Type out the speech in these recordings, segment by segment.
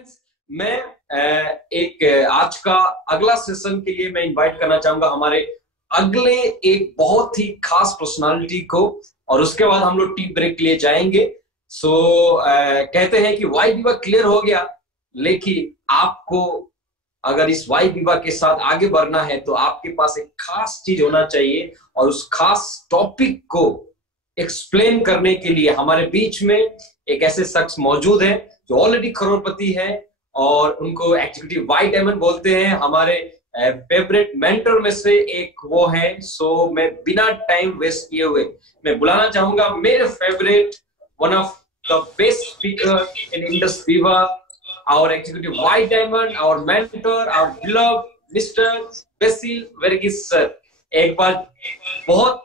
Friends, मैं एक आज का अगला सेशन के लिए मैं इनवाइट करना चाहूंगा हमारे अगले एक बहुत ही खास पर्सनालिटी को, और उसके बाद हम लोग टी ब्रेक के लिए जाएंगे। कहते हैं कि वाई विवाह क्लियर हो गया, लेकिन आपको अगर इस वाई विवाह के साथ आगे बढ़ना है तो आपके पास एक खास चीज होना चाहिए, और उस खास टॉपिक को एक्सप्लेन करने के लिए हमारे बीच में एक ऐसे शख्स मौजूद है जो ऑलरेडी करोड़पति है और उनको एग्जीक्यूटिव वाई डायमंड बोलते हैं। हमारे फेवरेट मेंटर में से एक वो है। मैं बिना टाइम वेस्ट किए हुए मैं बुलाना चाहूंगा मेरे favourite, one of the best speaker in Indus Viva, our executive Y diamond, our mentor, our beloved mister Basil Varghese sir. एक बार बहुत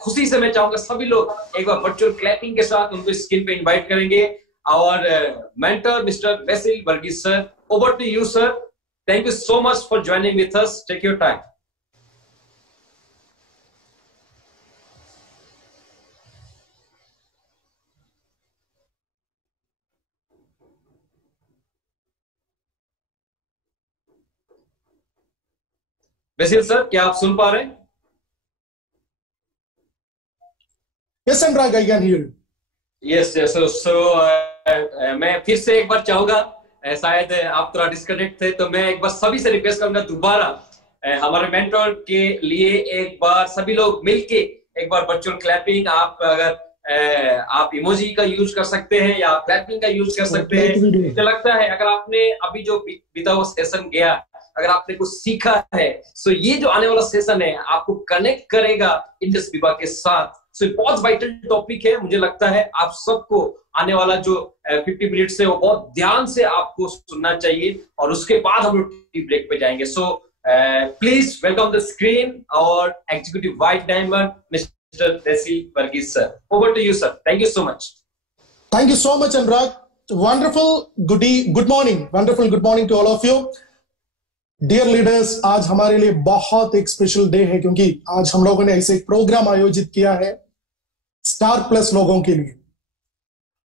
खुशी से मैं चाहूंगा सभी लोग एक बार वर्चुअल क्लैपिंग के साथ उनको स्क्रीन पे इनवाइट करेंगे। Our mentor, Mr. Basil Varghese sir. Over to you, sir. Thank you so much for joining with us. Take your time. Basil sir, क्या आप सुन पा रहे हैं? Yes, Anurag, I can hear you. Yes, yes. मैं फिर से एक बार चाहूंगा, शायद आप थोड़ा डिस्कनेक्ट थे, तो मैं एक बार सभी से रिक्वेस्ट करूंगा दोबारा हमारे मेंटर के लिए एक बार सभी लोग मिलके एक बार वर्चुअल क्लैपिंग, आप अगर आप इमोजी का यूज कर सकते हैं या क्लैपिंग का यूज कर सकते हैं। मुझे लगता है अगर आपने अभी जो बीता हुआ सेशन गया, अगर आपने कुछ सीखा है, सो ये जो आने वाला सेशन है आपको कनेक्ट करेगा इंडस विवा के साथ। बहुत वाइटल टॉपिक है। मुझे लगता है आप सबको आने वाला जो 50 मिनट्स है वो बहुत ध्यान से आपको सुनना चाहिए, और उसके बाद हम लोग टी ब्रेक पे जाएंगे। प्लीज वेलकम द स्क्रीन और executive Y diamond mister Basil Varghese sir. Over to you sir. Thank you so much. Thank you so much, Anurag. Wonderful good morning. Wonderful good morning to all of you. Dear leaders, आज हमारे लिए बहुत एक special day है, क्योंकि आज हम लोगों ने ऐसे एक प्रोग्राम आयोजित किया है स्टार प्लस लोगों के लिए।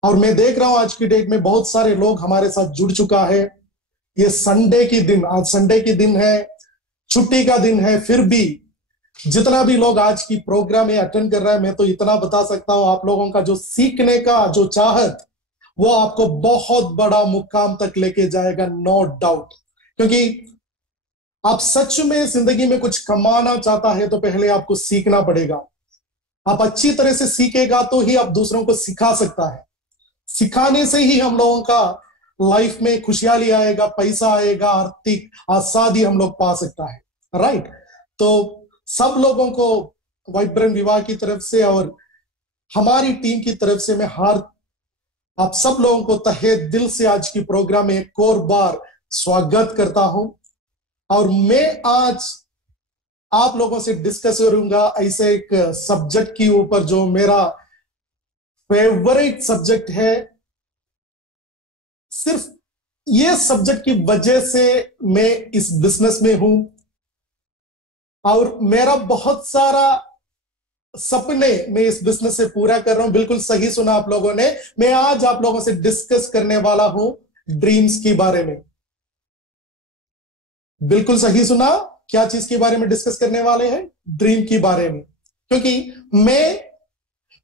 और मैं देख रहा हूं आज की डेट में बहुत सारे लोग हमारे साथ जुड़ चुका है। ये संडे की दिन, आज संडे की दिन है, छुट्टी का दिन है, फिर भी जितना भी लोग आज की प्रोग्राम में अटेंड कर रहा है, मैं तो इतना बता सकता हूं, आप लोगों का जो सीखने का जो चाहत, वो आपको बहुत बड़ा मुकाम तक लेके जाएगा, नो डाउट। क्योंकि आप सच में जिंदगी में कुछ कमाना चाहता है तो पहले आपको सीखना पड़ेगा। आप अच्छी तरह से सीखेगा तो ही आप दूसरों को सिखा सकता है। सिखाने से ही हम लोगों का लाइफ में खुशहाली आएगा, पैसा आएगा, आर्थिक आजादी हम लोग पा सकता है, राइट। तो सब लोगों को वाइब्रेंट विवाह की तरफ से और हमारी टीम की तरफ से मैं आप सब लोगों को तहे दिल से आज की प्रोग्राम में एक और बार स्वागत करता हूं। और मैं आज आप लोगों से डिस्कस करूंगा ऐसे एक सब्जेक्ट के ऊपर जो मेरा फेवरेट सब्जेक्ट है। सिर्फ ये सब्जेक्ट की वजह से मैं इस बिजनेस में हूं, और मेरा बहुत सारा सपने मैं इस बिजनेस से पूरा कर रहा हूं। बिल्कुल सही सुना आप लोगों ने। मैं आज आप लोगों से डिस्कस करने वाला हूं ड्रीम्स के बारे में। बिल्कुल सही सुना, क्या चीज के बारे में डिस्कस करने वाले हैं? ड्रीम के बारे में। क्योंकि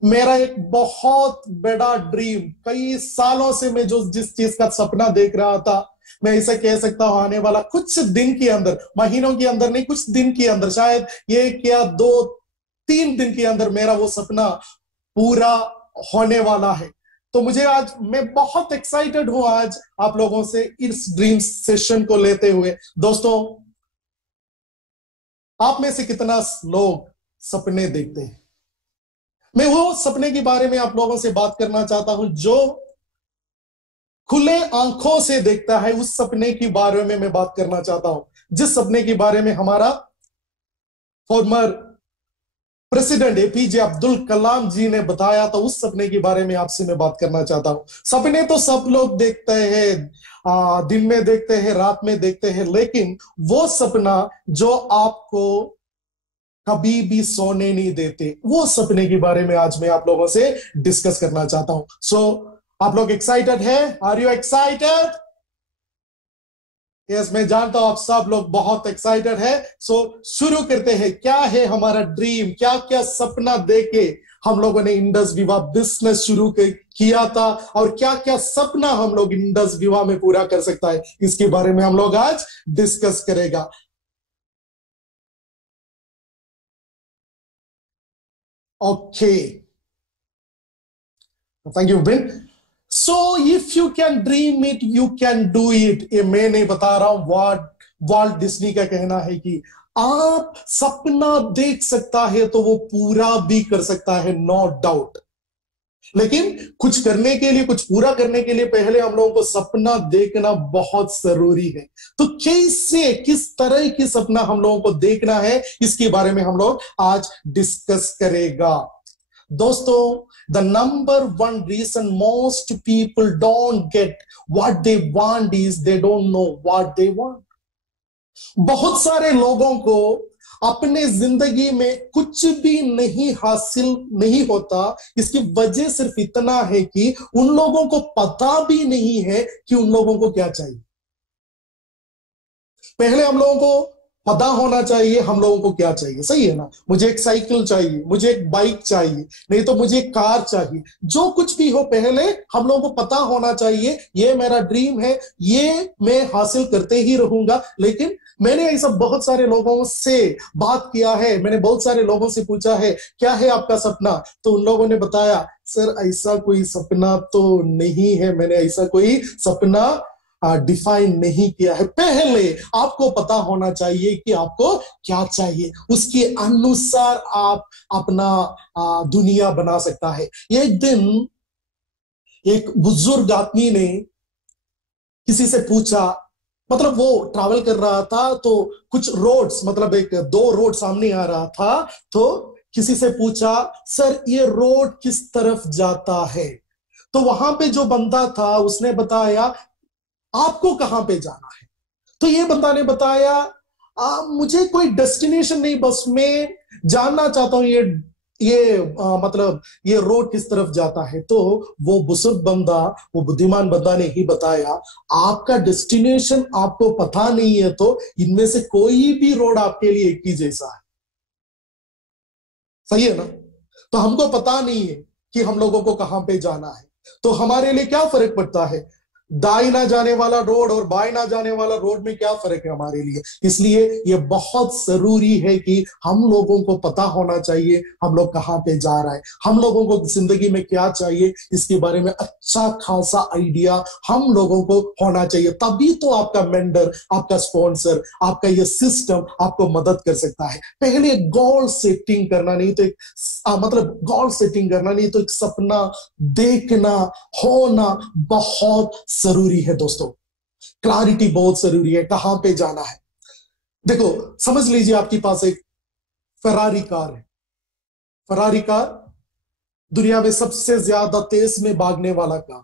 मेरा एक बहुत बड़ा ड्रीम, कई सालों से मैं जिस चीज का सपना देख रहा था, मैं इसे कह सकता हूं आने वाला कुछ दिन के अंदर, महीनों के अंदर नहीं, कुछ दिन के अंदर, शायद 1 या 2-3 दिन के अंदर मेरा वो सपना पूरा होने वाला है। तो मैं बहुत एक्साइटेड हूं आज आप लोगों से इस ड्रीम सेशन को लेते हुए। दोस्तों, आप में से कितना लोग सपने देखते हैं? मैं वो सपने के बारे में आप लोगों से बात करना चाहता हूं जो खुले आंखों से देखता है। उस सपने के बारे में मैं बात करना चाहता हूं, जिस सपने के बारे में हमारा former president APJ Abdul Kalam जी ने बताया था। उस सपने के बारे में आपसे मैं बात करना चाहता हूं। सपने तो सब लोग देखते हैं, दिन में देखते हैं, रात में देखते हैं, लेकिन वो सपना जो आपको कभी भी सोने नहीं देते, वो सपने के बारे में आज मैं आप लोगों से डिस्कस करना चाहता हूं। आप लोग एक्साइटेड है? Are you excited? यस, मैं जानता हूं आप सब लोग बहुत एक्साइटेड है। सो शुरू करते हैं। क्या है हमारा ड्रीम, क्या क्या सपना देके हम लोगों ने इंडस विवा बिजनेस शुरू किया था, और क्या क्या सपना हम लोग इंडस विवा में पूरा कर सकता है, इसके बारे में हम लोग आज डिस्कस करेगा। Okay, thank you been. So if you can dream it you can do it, ये मैं नहीं बता रहा हूं, वॉल्ट डिज्नी का कहना है कि आप सपना देख सकता है तो वो पूरा भी कर सकता है, नो डाउट। लेकिन कुछ करने के लिए, कुछ पूरा करने के लिए पहले हम लोगों को सपना देखना बहुत जरूरी है। तो कैसे, किस तरह की सपना हम लोगों को देखना है, इसके बारे में हम लोग आज डिस्कस करेगा। दोस्तों, the number one reason most people don't get what they want is they don't know what they want. बहुत सारे लोगों को अपने जिंदगी में कुछ भी नहीं हासिल नहीं होता, इसकी वजह सिर्फ इतना है कि उन लोगों को पता भी नहीं है कि उन लोगों को क्या चाहिए। पहले हम लोगों को पता होना चाहिए हम लोगों को क्या चाहिए, सही है ना। मुझे एक साइकिल चाहिए, मुझे एक बाइक चाहिए, नहीं तो मुझे एक कार चाहिए। जो कुछ भी हो पहले हम लोगों को पता होना चाहिए ये मेरा ड्रीम है, ये मैं हासिल करते ही रहूंगा। लेकिन मैंने ऐसा बहुत सारे लोगों से बात किया है, मैंने बहुत सारे लोगों से पूछा है क्या है आपका सपना, तो उन लोगों ने बताया सर ऐसा कोई सपना तो नहीं है, मैंने ऐसा कोई सपना डिफाइन नहीं किया है। पहले आपको पता होना चाहिए कि आपको क्या चाहिए, उसके अनुसार आप अपना दुनिया बना सकता है। एक दिन एक बुजुर्ग आदमी ने किसी से पूछा, मतलब वो ट्रैवल कर रहा था तो कुछ रोड्स, मतलब एक दो रोड सामने आ रहा था, तो किसी से पूछा सर ये रोड किस तरफ जाता है। तो वहां पे जो बंदा था उसने बताया आपको कहां पे जाना है। तो ये बंदा ने बताया मुझे कोई डेस्टिनेशन नहीं, बस मैं जानना चाहता हूं मतलब ये रोड किस तरफ जाता है। तो वो बुजुर्ग बंदा, वो बुद्धिमान बंदा ने ही बताया आपका डेस्टिनेशन आपको पता नहीं है तो इनमें से कोई भी रोड आपके लिए एक ही जैसा है, सही है ना। तो हमको पता नहीं है कि हम लोगों को कहां पे जाना है, तो हमारे लिए क्या फर्क पड़ता है दाई ना जाने वाला रोड और बाई ना जाने वाला रोड में क्या फर्क है हमारे लिए। इसलिए ये बहुत जरूरी है कि हम लोगों को पता होना चाहिए हम लोग कहां पे जा रहा है, हम लोगों को जिंदगी में क्या चाहिए, इसके बारे में अच्छा खासा आइडिया हम लोगों को होना चाहिए। तभी तो आपका मेंटर, आपका स्पॉन्सर, आपका ये सिस्टम आपको मदद कर सकता है। पहले गोल सेटिंग करना, नहीं तो मतलब गोल सेटिंग करना नहीं तो एक सपना देखना होना बहुत जरूरी है। दोस्तों, क्लैरिटी बहुत जरूरी है, कहां पे जाना है। देखो समझ लीजिए आपके पास एक फरारी कार है। फरारी कार दुनिया में सबसे ज्यादा तेज में भागने वाला कार।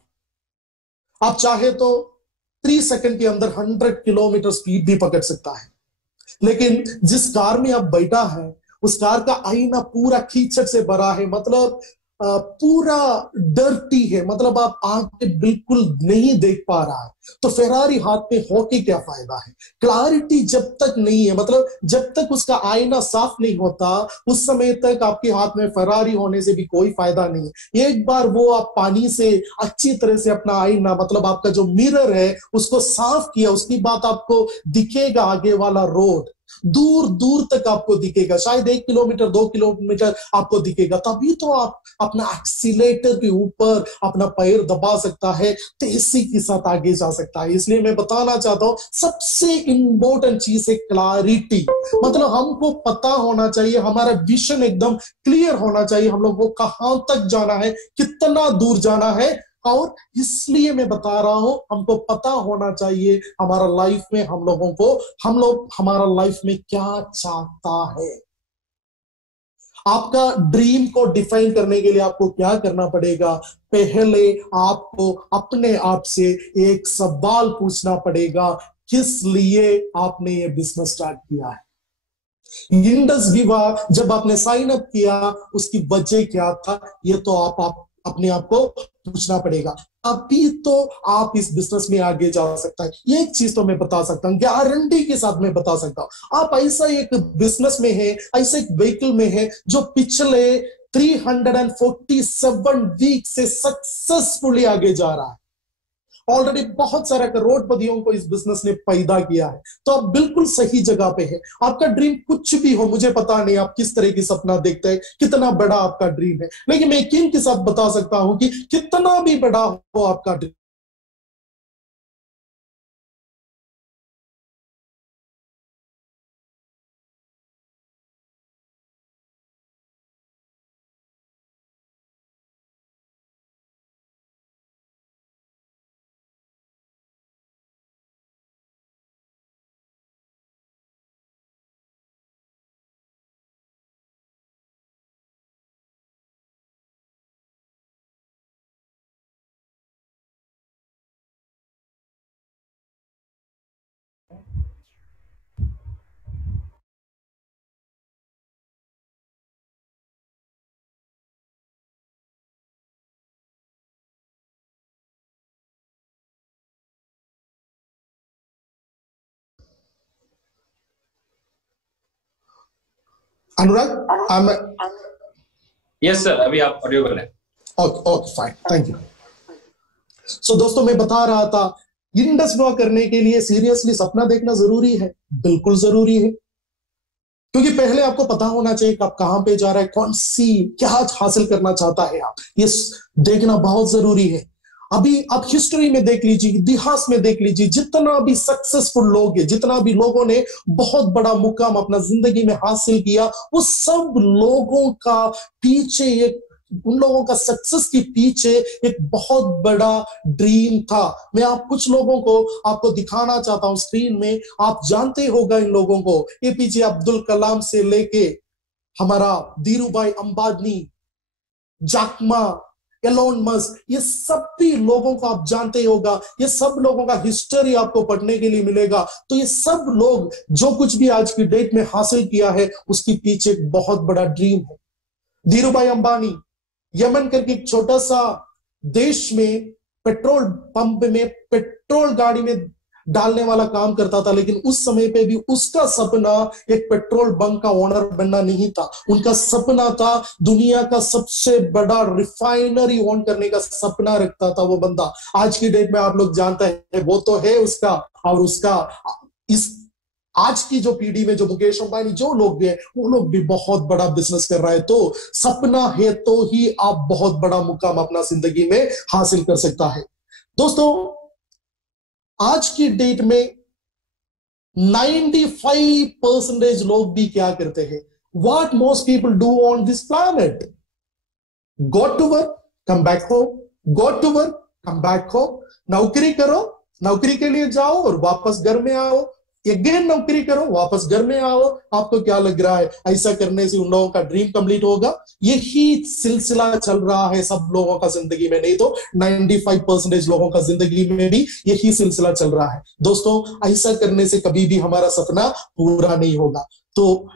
आप चाहे तो 3 सेकंड के अंदर 100 किलोमीटर स्पीड भी पकड़ सकता है। लेकिन जिस कार में आप बैठा है उस कार का आईना पूरा कीचड़ से भरा है, मतलब पूरा डर्टी है, मतलब आप आंख पे बिल्कुल नहीं देख पा रहा है। तो फेरारी हाथ में होके क्या फायदा है। क्लैरिटी जब तक नहीं है, मतलब जब तक उसका आईना साफ नहीं होता उस समय तक आपके हाथ में फेरारी होने से भी कोई फायदा नहीं है। एक बार वो आप पानी से अच्छी तरह से अपना आईना, मतलब आपका जो मिरर है उसको साफ किया, उसके बाद आपको दिखेगा आगे वाला रोड, दूर दूर तक आपको दिखेगा, शायद 1 किलोमीटर 2 किलोमीटर आपको दिखेगा। तभी तो आप अपना एक्सीलेटर के ऊपर अपना पैर दबा सकता है, तेजी के साथ आगे जा सकता है। इसलिए मैं बताना चाहता हूं सबसे इंपॉर्टेंट चीज है क्लैरिटी, मतलब हमको पता होना चाहिए, हमारा विजन एकदम क्लियर होना चाहिए, हम लोग को कहां तक जाना है, कितना दूर जाना है। और इसलिए मैं बता रहा हूं हमको पता होना चाहिए हमारा लाइफ में हमारा लाइफ में क्या चाहता है। आपका ड्रीम को डिफाइन करने के लिए आपको क्या करना पड़ेगा, पहले आपको अपने आप से एक सवाल पूछना पड़ेगा, किस लिए आपने ये बिजनेस स्टार्ट किया है। इंडस विवा जब आपने साइन अप किया उसकी वजह क्या था, ये तो आप अपने आप को पूछना पड़ेगा। अभी तो आप इस बिजनेस में आगे जा सकता है, ये एक चीज तो मैं बता सकता हूं, गारंटी के साथ मैं बता सकता हूं। आप ऐसा एक बिजनेस में है, ऐसे एक व्हीकल में है जो पिछले 347 वीक से सक्सेसफुली आगे जा रहा है। ऑलरेडी बहुत सारे करोड़पतियों को इस बिजनेस ने पैदा किया है। तो आप बिल्कुल सही जगह पे है। आपका ड्रीम कुछ भी हो, मुझे पता नहीं आप किस तरह की सपना देखते हैं, कितना बड़ा आपका ड्रीम है, लेकिन मैं यकीन के साथ बता सकता हूं कि कितना भी बड़ा हो आपका ड्रीम, अनुराग यस सर, अभी आप ऑडियो कर रहे हैं। Okay okay fine, thank you. So दोस्तों, मैं बता रहा था इंडस ड्रॉ करने के लिए सीरियसली सपना देखना जरूरी है, बिल्कुल जरूरी है। क्योंकि पहले आपको पता होना चाहिए कि आप कहां पे जा रहे हैं, कौन सी क्या हासिल करना चाहता है आप, ये देखना बहुत जरूरी है। अभी आप हिस्ट्री में देख लीजिए, इतिहास में देख लीजिए, जितना भी सक्सेसफुल लोग हैं, जितना भी लोगों ने बहुत बड़ा मुकाम अपना जिंदगी में हासिल किया, वो सब लोगों का पीछे एक, उन लोगों का सक्सेस के पीछे एक बहुत बड़ा ड्रीम था। मैं आप कुछ लोगों को आपको दिखाना चाहता हूं स्क्रीन में। आप जानते होगा इन लोगों को, एपीजे अब्दुल कलाम से लेके हमारा Dhirubhai Ambani, Jack Ma, Elon Musk, ये सभी लोगों को आप जानते होगा। ये सब लोगों का हिस्ट्री आपको पढ़ने के लिए मिलेगा। तो ये सब लोग जो कुछ भी आज की डेट में हासिल किया है, उसके पीछे एक बहुत बड़ा ड्रीम है। धीरूभाई अंबानी यमन करके एक छोटा सा देश में पेट्रोल पंप में पेट्रोल गाड़ी में डालने वाला काम करता था, लेकिन उस समय पे भी उसका सपना एक पेट्रोल बंक का ओनर बनना नहीं था। उनका सपना था दुनिया का सबसे बड़ा रिफाइनरी ओन करने का सपना रखता था वो बंदा। आज की डेट में आप लोग जानते हैं वो तो है उसका, और उसका इस आज की जो पीढ़ी में जो मुकेश अंबानी जो लोग भी हैं, वो लोग भी बहुत बड़ा बिजनेस कर रहा है। तो सपना है तो ही आप बहुत बड़ा मुकाम अपना जिंदगी में हासिल कर सकता है। दोस्तों, आज की डेट में 95% लोग भी क्या करते हैं, what most people do on this planet, go to work come back home, go to work come back home. नौकरी करो, नौकरी के लिए जाओ और वापस घर में आओ, अगेन नौकरी करो, वापस घर में आओ। आपको क्या लग रहा है ऐसा करने से उन लोगों का ड्रीम कंप्लीट होगा? यही सिलसिला चल रहा है सब लोगों का जिंदगी में, नहीं तो 95% लोगों का जिंदगी में भी यही सिलसिला चल रहा है। दोस्तों, ऐसा करने से कभी भी हमारा सपना पूरा नहीं होगा। तो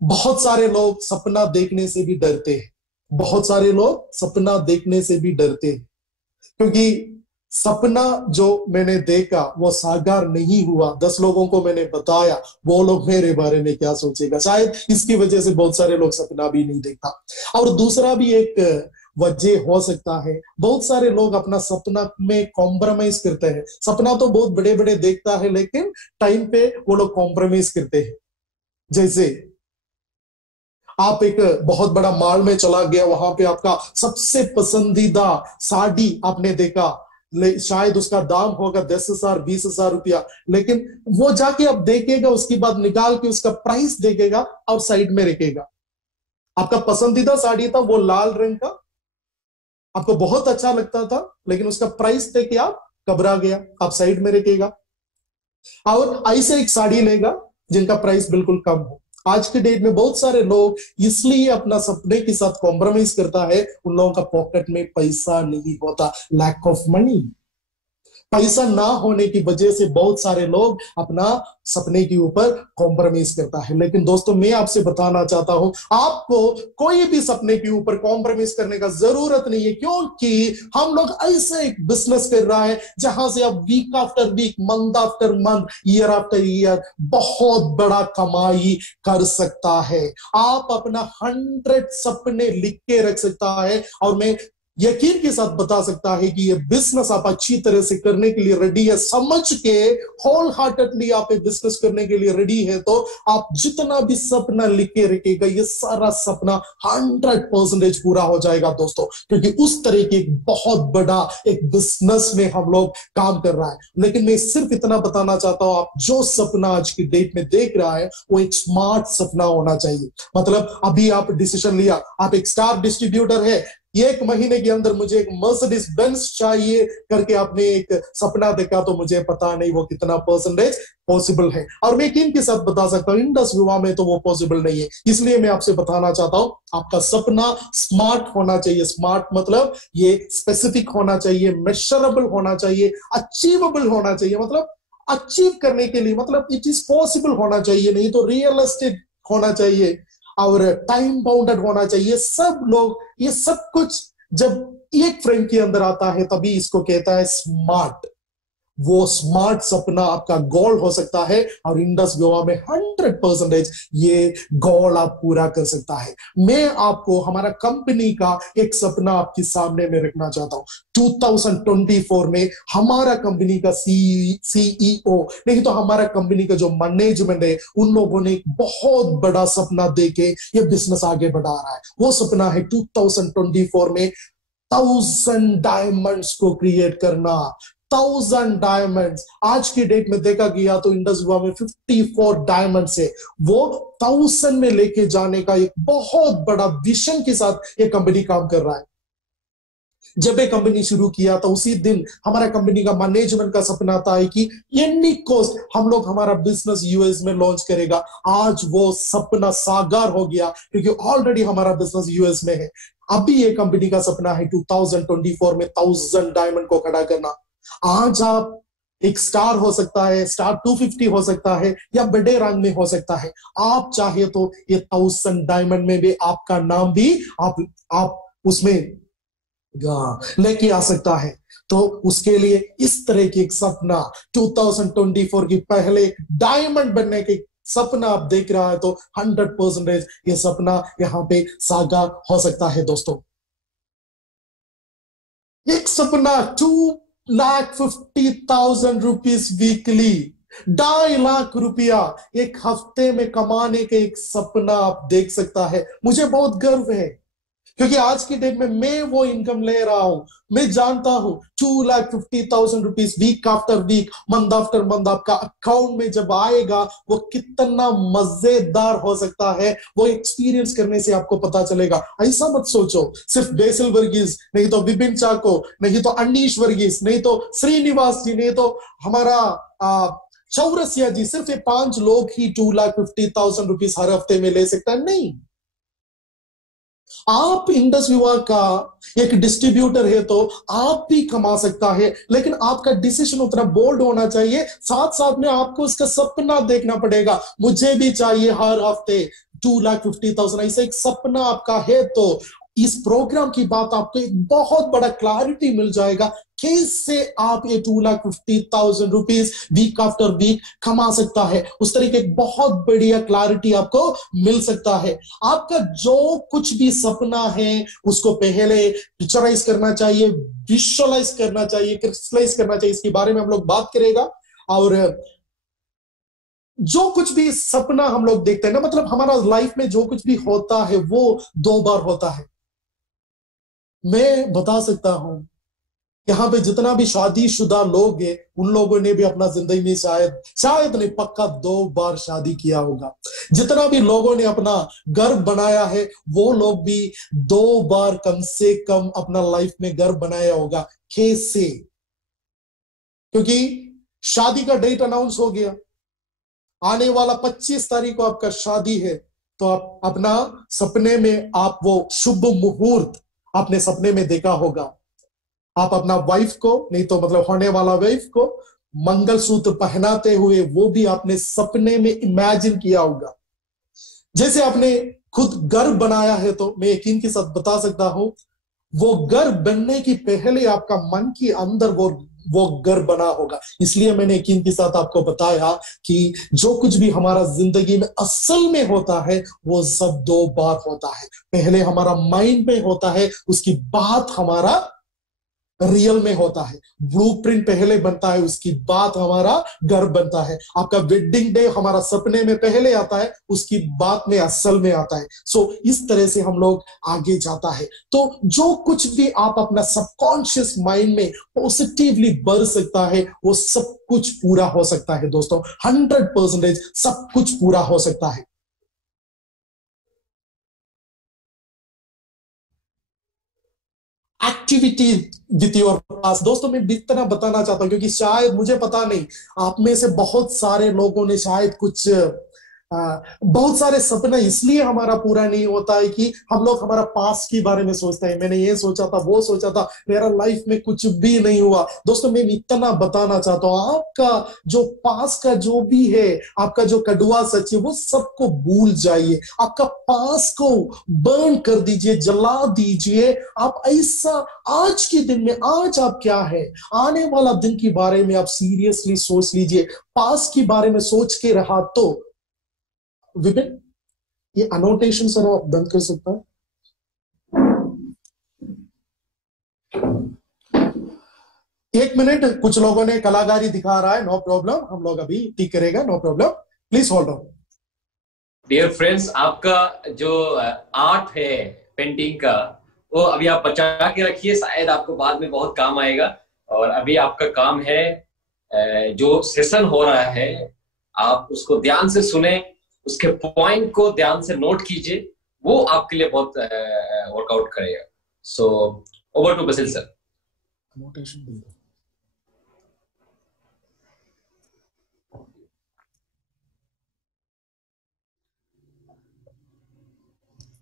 बहुत सारे लोग सपना देखने से भी डरते हैं, बहुत सारे लोग सपना देखने से भी डरते हैं, क्योंकि सपना जो मैंने देखा वो साकार नहीं हुआ। 10 लोगों को मैंने बताया, वो लोग मेरे बारे में क्या सोचेगा, शायद इसकी वजह से बहुत सारे लोग सपना भी नहीं देखता। और दूसरा भी एक वजह हो सकता है, बहुत सारे लोग अपना सपना में कॉम्प्रोमाइज करते हैं। सपना तो बहुत बड़े बड़े देखता है, लेकिन टाइम पे वो लोग कॉम्प्रोमाइज करते हैं। जैसे आप एक बहुत बड़ा मॉल में चला गया, वहां पे आपका सबसे पसंदीदा साड़ी आपने देखा, शायद उसका दाम होगा 10,000 20,000 रुपया, लेकिन वो जाके अब देखेगा, उसके बाद निकाल के उसका प्राइस देखेगा और साइड में रखेगा। आपका पसंदीदा साड़ी था वो लाल रंग का, आपको बहुत अच्छा लगता था, लेकिन उसका प्राइस देके आप घबरा गया, आप साइड में रखेगा। और ऐसे एक साड़ी लेगा जिनका प्राइस बिल्कुल कम हो। आज के डेट में बहुत सारे लोग इसलिए अपना सपने के साथ कॉम्प्रोमाइज करता है, उन लोगों का पॉकेट में पैसा नहीं होता, लैक ऑफ मनी। पैसा ना होने की वजह से बहुत सारे लोग अपना सपने के ऊपर कॉम्प्रोमाइज करता है। लेकिन दोस्तों मैं आपसे बताना चाहता हूं, आपको कोई भी सपने के ऊपर कॉम्प्रोमाइज करने का जरूरत नहीं है, क्योंकि हम लोग ऐसे एक बिजनेस कर रहा है जहां से आप week after week, month after month, year after year बहुत बड़ा कमाई कर सकता है। आप अपना 100 सपने लिख के रख सकता है, और मैं यकीन के साथ बता सकता है कि ये बिजनेस आप अच्छी तरह से करने के लिए रेडी है, समझ के होल हार्टेडली आप ये बिजनेस करने के लिए रेडी है, तो आप जितना भी सपना लिख के रखेगा ये सारा सपना 100% पूरा हो जाएगा दोस्तों, क्योंकि उस तरह के एक बहुत बड़ा एक बिजनेस में हम लोग काम कर रहा है। लेकिन मैं सिर्फ इतना बताना चाहता हूं, आप जो सपना आज की डेट में देख रहा है वो एक स्मार्ट सपना होना चाहिए। मतलब अभी आप डिसीजन लिया, आप एक स्टार डिस्ट्रीब्यूटर है, 1 महीने के अंदर मुझे एक मर्सिडीज बेंज चाहिए करके आपने एक सपना देखा, तो मुझे पता नहीं वो कितना परसेंटेज पॉसिबल है। और मैं किन के साथ बता सकता हूं, इंडस विवा में तो वो पॉसिबल नहीं है। इसलिए मैं आपसे बताना चाहता हूं, आपका सपना स्मार्ट होना चाहिए। स्मार्ट मतलब ये स्पेसिफिक होना चाहिए, मेजरेबल होना चाहिए, अचीवेबल होना चाहिए। मतलब अचीव करने के लिए मतलब इट इज पॉसिबल होना चाहिए, नहीं तो रियलिस्टिक होना चाहिए और टाइम बाउंडेड होना चाहिए। सब लोग ये सब कुछ जब एक फ्रेम के अंदर आता है तभी इसको कहता है स्मार्ट। वो स्मार्ट सपना आपका गोल हो सकता है, और इंडस गोवा में 100% ये गोल आप पूरा कर सकता है। मैं आपको हमारा कंपनी का एक सपना आपके सामने में रखना चाहता हूं। 2024 में हमारा कंपनी का सीईओ नहीं तो हमारा कंपनी का जो मैनेजमेंट है, उन लोगों ने एक बहुत बड़ा सपना देके ये बिजनेस आगे बढ़ा रहा है। वो सपना है 2024 में 1000 डायमंड्स को क्रिएट करना। 1000 डायमंड्स आज की डेट में देखा गया तो इंडस गोवा में 54 डायमंड्स है। वो 1000 में लेके जाने का एक बहुत बड़ा विजन के साथ ये कंपनी काम कर रहा है। जब ये कंपनी शुरू किया तो उसी दिन हमारा कंपनी का मैनेजमेंट का सपना था कि एनी कॉस्ट हम लोग हमारा बिजनेस यूएस में लॉन्च करेगा। आज वो सपना साकार हो गया, क्योंकि ऑलरेडी हमारा बिजनेस यूएस में है। अभी ये कंपनी का सपना है 2024 में 1000 डायमंड को खड़ा करना। आज आप एक स्टार हो सकता है, स्टार 250 हो सकता है, या बड़े रंग में हो सकता है। आप चाहे तो ये 1000 डायमंड में भी आपका नाम भी आप उसमें लेके आ सकता है। तो उसके लिए इस तरह की एक सपना 2024 की पहले एक डायमंड बनने के सपना आप देख रहा है, तो 100% ये सपना यहाँ पे साकार हो सकता है दोस्तों। एक सपना 2,50,000 रुपीज वीकली, 2.5 लाख रुपया एक हफ्ते में कमाने के एक सपना आप देख सकता है। मुझे बहुत गर्व है, क्योंकि आज की डेट में मैं वो इनकम ले रहा हूं। मैं जानता हूं 2,50,000 rupees week after week, month after month आपका अकाउंट में जब आएगा वो कितना मजेदार हो सकता है। वो एक्सपीरियंस करने से आपको पता चलेगा। ऐसा मत सोचो सिर्फ बेसिल वर्गीस, नहीं तो विपिन चाको, नहीं तो अनीश वर्गीस, नहीं तो श्रीनिवास जी, नहीं तो हमारा चौरसिया जी, सिर्फ ये 5 लोग ही 2,50,000 रुपीज हर हफ्ते में ले सकता है। नहीं, आप इंडस विवा का एक डिस्ट्रीब्यूटर है तो आप भी कमा सकता है, लेकिन आपका डिसीजन उतना बोल्ड होना चाहिए। साथ साथ में आपको इसका सपना देखना पड़ेगा। मुझे भी चाहिए हर हफ्ते 2,50,000, ऐसा एक सपना आपका है तो इस प्रोग्राम की बात आपको एक बहुत बड़ा क्लैरिटी मिल जाएगा कैसे आप ये 2,50,000 रुपीज वीक आफ्टर वीक कमा सकता है। उस तरीके एक बहुत बढ़िया क्लैरिटी आपको मिल सकता है। आपका जो कुछ भी सपना है उसको पहले पिक्चराइज करना चाहिए, विजुअलाइज करना चाहिए, क्रिस्टलाइज करना चाहिए। इसके बारे में हम लोग बात करेगा। और जो कुछ भी सपना हम लोग देखते हैं ना, मतलब हमारा लाइफ में जो कुछ भी होता है वो 2 बार होता है। मैं बता सकता हूं यहाँ पे जितना भी शादीशुदा लोग हैं उन लोगों ने भी अपना जिंदगी में शायद नहीं, पक्का 2 बार शादी किया होगा। जितना भी लोगों ने अपना घर बनाया है वो लोग भी 2 बार कम से कम अपना लाइफ में घर बनाया होगा। कैसे? क्योंकि शादी का डेट अनाउंस हो गया, आने वाला 25 तारीख को आपका शादी है, तो आप अपना सपने में आप वो शुभ मुहूर्त आपने सपने में देखा होगा। आप अपना वाइफ को, नहीं तो मतलब होने वाला वाइफ को मंगलसूत्र पहनाते हुए वो भी आपने सपने में इमेजिन किया होगा। जैसे आपने खुद घर बनाया है, तो मैं यकीन के साथ बता सकता हूं वो घर बनने की पहले आपका मन के अंदर वो घर बना होगा। इसलिए मैंने यकीन के साथ आपको बताया कि जो कुछ भी हमारा जिंदगी में असल में होता है वो सब दो बार होता है। पहले हमारा माइंड में होता है, उसकी बाद हमारा रियल में होता है। ब्लूप्रिंट पहले बनता है, उसकी बाद हमारा घर बनता है। आपका वेडिंग डे हमारा सपने में पहले आता है, उसकी बाद में असल में आता है। सो इस तरह से हम लोग आगे जाता है। तो जो कुछ भी आप अपना सबकॉन्शियस माइंड में पॉजिटिवली बढ़ सकता है वो सब कुछ पूरा हो सकता है दोस्तों। 100% सब कुछ पूरा हो सकता है। एक्टिविटी विथ योर पास, दोस्तों मैं इतना बताना चाहता हूं क्योंकि शायद मुझे पता नहीं आप में से बहुत सारे लोगों ने शायद कुछ बहुत सारे सपने इसलिए हमारा पूरा नहीं होता है कि हम लोग हमारा पास के बारे में सोचते हैं। मैंने ये सोचा था, वो सोचा था, मेरा लाइफ में कुछ भी नहीं हुआ। दोस्तों मैं इतना बताना चाहता हूं, आपका जो पास का जो भी है, आपका जो कड़वा सच है वो सबको भूल जाइए। आपका पास को बर्न कर दीजिए, जला दीजिए। आप ऐसा आज के दिन में, आज आप क्या है, आने वाला दिन के बारे में आप सीरियसली सोच लीजिए। पास के बारे में सोच के रहा तो विपिन ये अनोटेशन सर आप बंद कर सकता है? एक मिनट, कुछ लोगों ने कलाकारी दिखा रहा है, नो प्रॉब्लम, हम लोग अभी ठीक करेगा, no problem, please hold on. Dear friends, आपका जो आर्ट है पेंटिंग का, वो अभी आप बचा के रखिए, शायद आपको बाद में बहुत काम आएगा। और अभी आपका काम है, जो सेशन हो रहा है आप उसको ध्यान से सुने, उसके पॉइंट को ध्यान से नोट कीजिए, वो आपके लिए बहुत वर्कआउट करेगा। So over to Basil sir.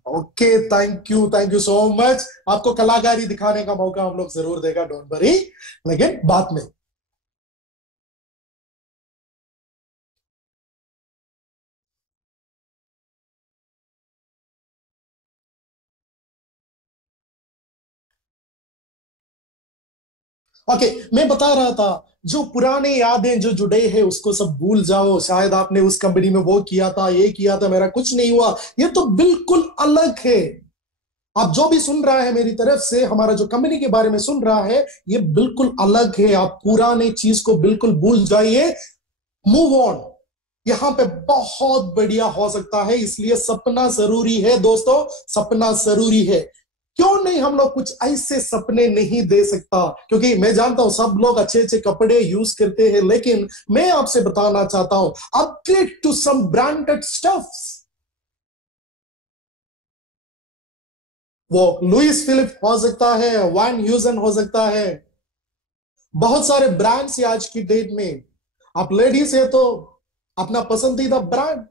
Okay, thank you so much. आपको कलाकारी दिखाने का मौका हम लोग जरूर देगा, डोंट वरी, लेकिन बाद में। ओके, मैं बता रहा था जो पुराने यादें जो जुड़े हैं उसको सब भूल जाओ। शायद आपने उस कंपनी में वो किया था, ये किया था, मेरा कुछ नहीं हुआ, ये तो बिल्कुल अलग है। आप जो भी सुन रहा है मेरी तरफ से, हमारा जो कंपनी के बारे में सुन रहा है, ये बिल्कुल अलग है। आप पुराने चीज को बिल्कुल भूल जाइए, मूव ऑन। यहां पे बहुत बढ़िया हो सकता है, इसलिए सपना जरूरी है दोस्तों, सपना जरूरी है। क्यों नहीं हम लोग कुछ ऐसे सपने नहीं दे सकता? क्योंकि मैं जानता हूं सब लोग अच्छे अच्छे कपड़े यूज करते हैं, लेकिन मैं आपसे बताना चाहता हूं, upgrade to some branded stuffs. वो लुइस फिलिप हो सकता है, वैन ह्यूजन हो सकता है, बहुत सारे ब्रांड्स है आज की डेट में। आप लेडीज है तो अपना पसंदीदा ब्रांड,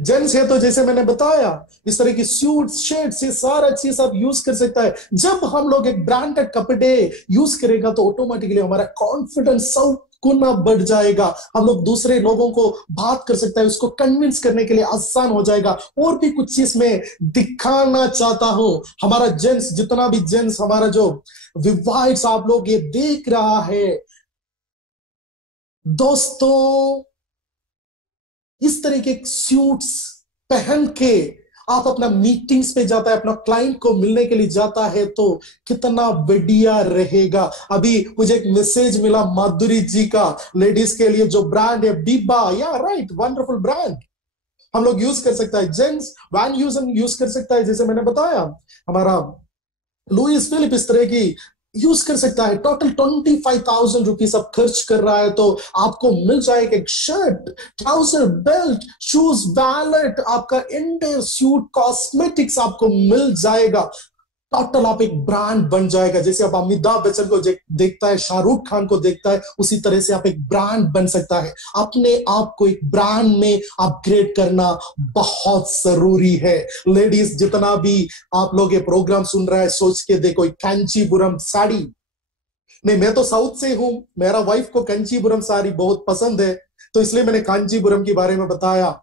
जेंट्स है तो जैसे मैंने बताया इस तरह की सूट शर्ट्स, ये सारा चीज आप यूज कर सकता है। जब हम लोग एक ब्रांडेड कपड़े यूज करेगा तो ऑटोमेटिकली हमारा कॉन्फिडेंस सब गुना बढ़ जाएगा। हम लोग दूसरे लोगों को बात कर सकता है, उसको कन्विंस करने के लिए आसान हो जाएगा। और भी कुछ चीज में दिखाना चाहता हूं, हमारा जेंट्स, जितना भी जेंट्स हमारा जो विवाहित आप लोग ये देख रहा है दोस्तों, इस तरह के सूट्स पहन के आप अपना मीटिंग्स पे जाता है, अपना क्लाइंट को मिलने के लिए जाता है, तो कितना बढ़िया रहेगा। अभी मुझे एक मैसेज मिला माधुरी जी का, लेडीज के लिए जो ब्रांड है बीबा, या राइट, वंडरफुल ब्रांड, हम लोग यूज कर सकता है। जेंट्स वैन यूज कर सकता है, जैसे मैंने बताया हमारा लुइस फिलिप इस तरह की यूज कर सकता है। टोटल 25,000 रुपीज आप खर्च कर रहा है तो आपको मिल जाएगा एक shirt, trouser, belt, shoes, wallet, आपका इंटर सूट, कॉस्मेटिक्स आपको मिल जाएगा। टोटल आप एक ब्रांड बन जाएगा। जैसे आप अमिताभ बच्चन को देखता है, शाहरुख खान को देखता है, उसी तरह से आप एक ब्रांड बन सकता है। अपने आप को एक ब्रांड में अपग्रेड करना बहुत जरूरी है। लेडीज जितना भी आप लोग ये प्रोग्राम सुन रहा है, सोच के देखो, एक कांचीपुरम साड़ी, नहीं, मैं तो साउथ से हूं, मेरा वाइफ को कांचीपुरम साड़ी बहुत पसंद है, तो इसलिए मैंने कांचीपुरम के बारे में बताया।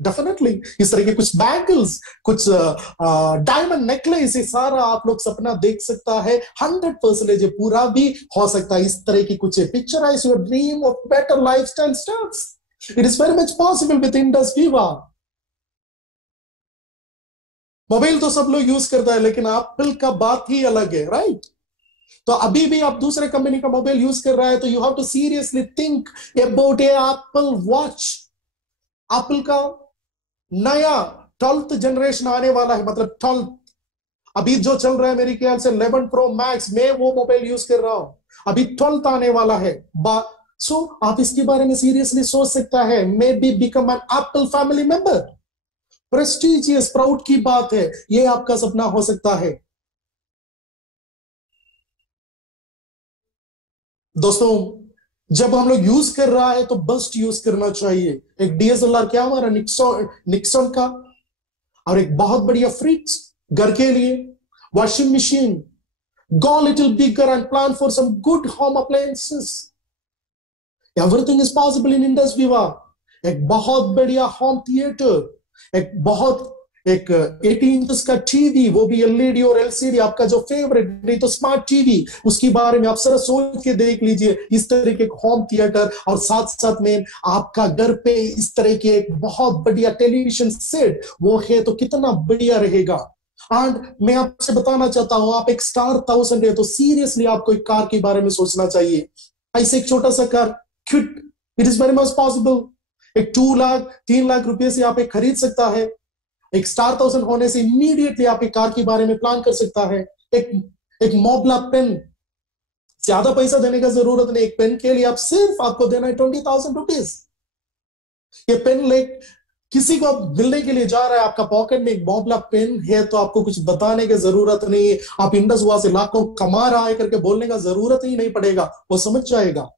डेफिनेटली इस तरह के कुछ बैंगल्स, कुछ डायमंड नेकलेस, ये सारा आप लोग सपना देख सकता है। 100% ये पूरा भी हो सकता है। इस तरह की कुछ picturise your dream of better lifestyle styles. It is very much possible with Indus Viva. Mobile तो सब लोग यूज करता है, लेकिन एप्पल का बात ही अलग है, राइट? तो अभी भी आप दूसरे कंपनी का मोबाइल यूज कर रहा है तो you have to seriously think about a Apple watch. Apple का नया 12th जनरेशन आने वाला है, मतलब 12th। अभी जो चल रहा है मेरे ख्याल से 11 प्रो मैक्स, मैं वो मोबाइल यूज कर रहा हूं। अभी 12th आने वाला है। सो आप इसके बारे में सीरियसली सोच सकता है, may be become an apple family member. Prestigious, proud की बात है, ये आपका सपना हो सकता है। दोस्तों, जब हम लोग यूज कर रहा है तो बेस्ट यूज करना चाहिए। एक डीएसएलआर क्या हमारा निक्सॉन का, और एक बहुत बढ़िया फ्रिज घर के लिए, washing machine. Go little bigger and plan for some good home appliances. Everything is possible in Indus Viva. एक बहुत बढ़िया होम थिएटर, एक 80 इंच का टीवी, वो भी एलईडी और एलसीडी, आपका जो फेवरेट, नहीं तो स्मार्ट टीवी, उसके बारे में आप जरा सोच के देख लीजिए। इस तरह के होम थिएटर, और साथ साथ में आपका घर पे इस तरह के एक बहुत बढ़िया टेलीविजन सेट वो है, तो कितना बढ़िया रहेगा। एंड मैं आपसे बताना चाहता हूं, आप एक स्टार 1000 है तो सीरियसली आपको एक कार के बारे में सोचना चाहिए। ऐसे एक छोटा सा car, quit, it is very much possible. एक 2 लाख 3 लाख रुपए से आप एक खरीद सकता है। एक स्टार 1000 होने से इमीडिएटली आप एक कार के बारे में प्लान कर सकता है। एक मोबला पेन, ज्यादा पैसा देने का जरूरत नहीं। एक पेन के लिए आपको देना है 20,000 रुपीज। ये पेन किसी को आप मिलने के लिए जा रहा है, आपका पॉकेट में एक मोबला पेन है, तो आपको कुछ बताने की जरूरत नहीं है। आप इंडस हुआ से लाखों कमा रहा है करके बोलने का जरूरत ही नहीं पड़ेगा, वो समझ जाएगा।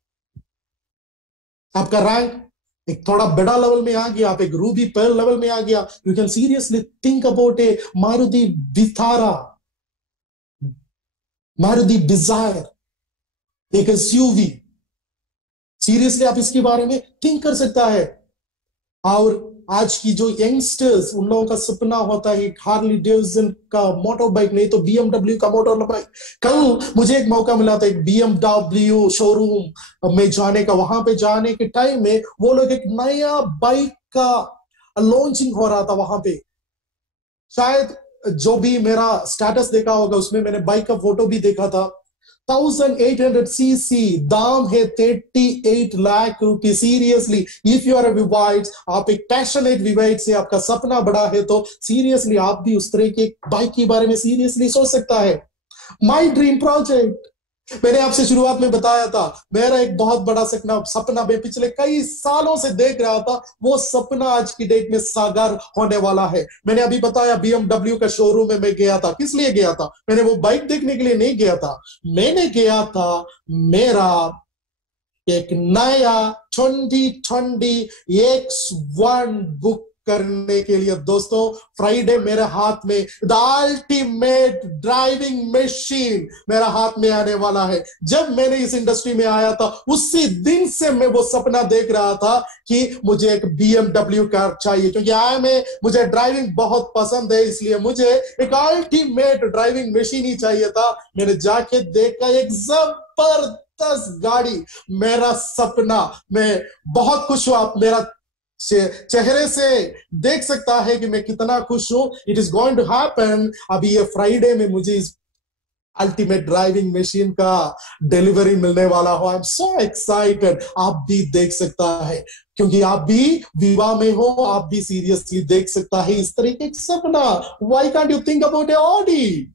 आपका रैंक एक थोड़ा बड़ा लेवल में आ गया, आप एक रूबी पर्ल लेवल में आ गया। You can seriously think about a Maruti Vitara, Maruti Dzire, एक एसयूवी। सीरियसली आप इसके बारे में थिंक कर सकता है। और आज की जो यंगस्टर्स, उन लोगों का सपना होता है हार्ली डेविडसन का मोटर बाइक, नहीं तो बीएमडब्ल्यू का मोटर बाइक। कल मुझे एक मौका मिला था एक बीएमडब्ल्यू शोरूम में जाने का। वहां पे जाने के टाइम में वो लोग एक नया बाइक का लॉन्चिंग हो रहा था वहां पे। शायद जो भी मेरा स्टेटस देखा होगा उसमें मैंने बाइक का फोटो भी देखा था। 1800 सीसी, दाम है 38 लाख रुपए। सीरियसली, इफ यू आर विवाइट, आप एक पैशनेट विवाइट से आपका सपना बड़ा है, तो सीरियसली आप भी उस तरह के बाइक के बारे में सीरियसली सोच सकता है। माई ड्रीम प्रोजेक्ट, मैंने आपसे शुरुआत में बताया था, मेरा एक बहुत बड़ा सपना मैं पिछले कई सालों से देख रहा था, वो सपना आज की डेट में साकार होने वाला है। मैंने अभी बताया बीएमडब्ल्यू का शोरूम में मैं गया था। किस लिए गया था? मैंने वो बाइक देखने के लिए नहीं गया था, मैंने गया था मेरा एक नया 2020 X1 बुक करने के लिए। दोस्तों, फ्राइडे मेरे हाथ में द अल्टीमेट ड्राइविंग मशीन मेरा हाथ में आने वाला है। जब मैंने इस इंडस्ट्री में आया था उसी दिन से मैं वो सपना देख रहा था कि मुझे एक बीएमडब्ल्यू कार चाहिए, क्योंकि मुझे ड्राइविंग बहुत पसंद है, इसलिए मुझे एक अल्टीमेट ड्राइविंग मशीन ही चाहिए था। मैंने जाके देखा एक जबरदस्त गाड़ी, मेरा सपना। मैं बहुत खुश हूं, आप मेरा चेहरे से देख सकता है कि मैं कितना खुश हूं। It is going to happen. अभी ये फ्राइडे में मुझे इस अल्टीमेट ड्राइविंग मशीन का डिलीवरी मिलने वाला हो। I am so excited. आप भी देख सकता है, क्योंकि आप भी विवाह में हो, आप भी सीरियसली देख सकता है इस तरीके का सपना। Why can't you think about A Audi?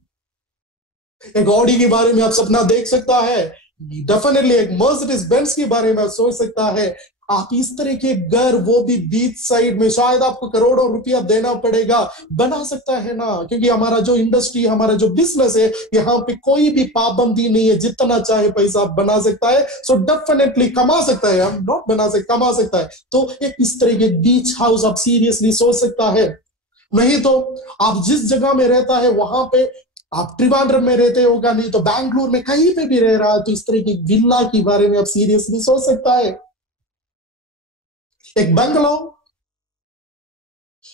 एक ऑडी के बारे में आप सपना देख सकता है। डेफिनेटली एक मर्सिडीज बेंज के बारे में आप सोच सकता है। आप इस तरह के घर, वो भी बीच साइड में, शायद आपको करोड़ों रुपया देना पड़ेगा, बना सकता है ना, क्योंकि हमारा जो इंडस्ट्री, हमारा जो बिजनेस है, यहाँ पे कोई भी पाबंदी नहीं है, जितना चाहे पैसा आप बना सकता है। सो डेफिनेटली कमा सकता है, हम नॉट बना सकते, कमा सकता है। तो एक इस तरह के बीच हाउस आप सीरियसली सोच सकता है। नहीं तो आप जिस जगह में रहता है वहां पे आप त्रिवांद्रम में रहते होगा, नहीं तो बैंगलोर में कहीं पे भी रह रहा है, तो इस तरह की विला के बारे में आप सीरियसली सोच सकता है। एक बंगलो,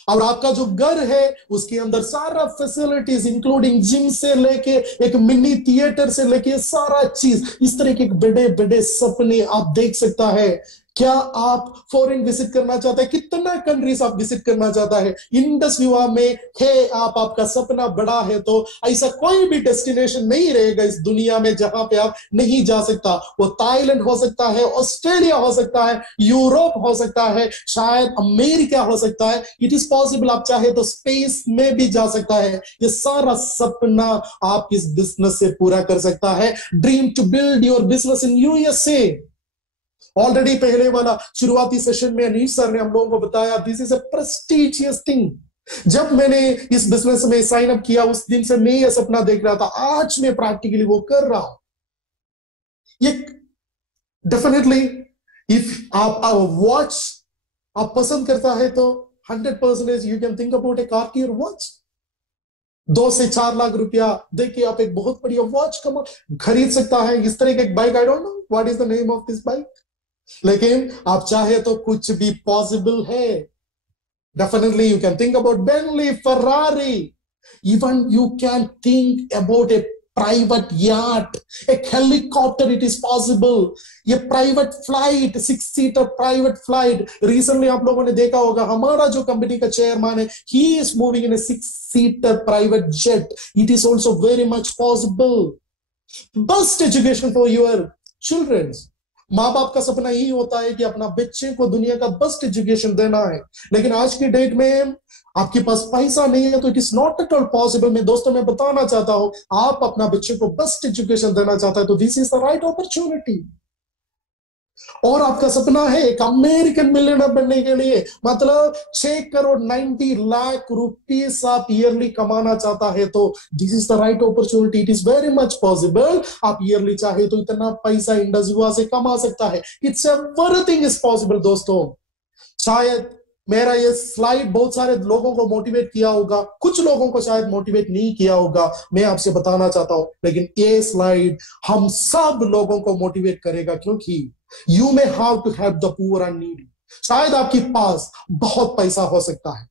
और आपका जो घर है उसके अंदर सारा फैसिलिटीज इंक्लूडिंग जिम से लेके एक मिनी थिएटर से लेके सारा चीज, इस तरह के बड़े बड़े सपने आप देख सकता है। क्या आप फॉरेन विजिट करना चाहते हैं? कितना कंट्रीज आप विजिट करना चाहता है? इंडस युवा में है आप, आपका सपना बड़ा है तो ऐसा कोई भी डेस्टिनेशन नहीं रहेगा इस दुनिया में जहां पे आप नहीं जा सकता। वो थाईलैंड हो सकता है, ऑस्ट्रेलिया हो सकता है, यूरोप हो सकता है, शायद अमेरिका हो सकता है। इट इज पॉसिबल आप चाहे तो स्पेस में भी जा सकता है। ये सारा सपना आप इस बिजनेस से पूरा कर सकता है। Dream to build your business in USA. Already पहले वाला शुरुआती सेशन में अनीश सर ने हम लोगों को बताया, this is a prestigious thing. जब मैंने इस बिजनेस में साइन अप किया उस दिन से मैं ये सपना देख रहा था, आज मैं प्रैक्टिकली वो कर रहा हूं। ये डेफिनेटली, इफ आप वॉच आप पसंद करता है तो 100% you can think about A car की योर वॉच। 2 से 4 लाख रुपया देखिए आप एक बहुत बढ़िया वॉच खरीद सकता है। इस तरह का एक bike, I don't know what is the name of this bike, लेकिन आप चाहे तो कुछ भी पॉसिबल है। Definitely you can think about Bentley, Ferrari, even you can think about a private yacht, एक हेलीकॉप्टर, इट इज पॉसिबल। ये private flight, 6 seater private flight, recently आप लोगों ने देखा होगा हमारा जो कंपनी का चेयरमैन है, he is moving in a 6 seater private jet. It is also very much possible. Best education for your childrens. माँ बाप का सपना यही होता है कि अपना बच्चे को दुनिया का बेस्ट एजुकेशन देना है, लेकिन आज की डेट में आपके पास पैसा नहीं है तो it is not at all possible. मैं दोस्तों मैं बताना चाहता हूं, आप अपना बच्चे को बेस्ट एजुकेशन देना चाहता है तो this is the right opportunity. और आपका सपना है एक अमेरिकन मिलियनर बनने के लिए, मतलब 6 करोड़ 90 लाख रुपीस आप ईयरली कमाना चाहता है तो this is the right opportunity. It is very much possible. आप ईयरली चाहे तो इतना पैसा इंडस युवा से कमा सकता है। इट्स एवरीथिंग इज पॉसिबल दोस्तों। शायद मेरा ये स्लाइड बहुत सारे लोगों को मोटिवेट किया होगा, कुछ लोगों को शायद मोटिवेट नहीं किया होगा, मैं आपसे बताना चाहता हूं, लेकिन ये स्लाइड हम सब लोगों को मोटिवेट करेगा, क्योंकि you may have to help the poor and needy. शायद आपके पास बहुत पैसा हो सकता है,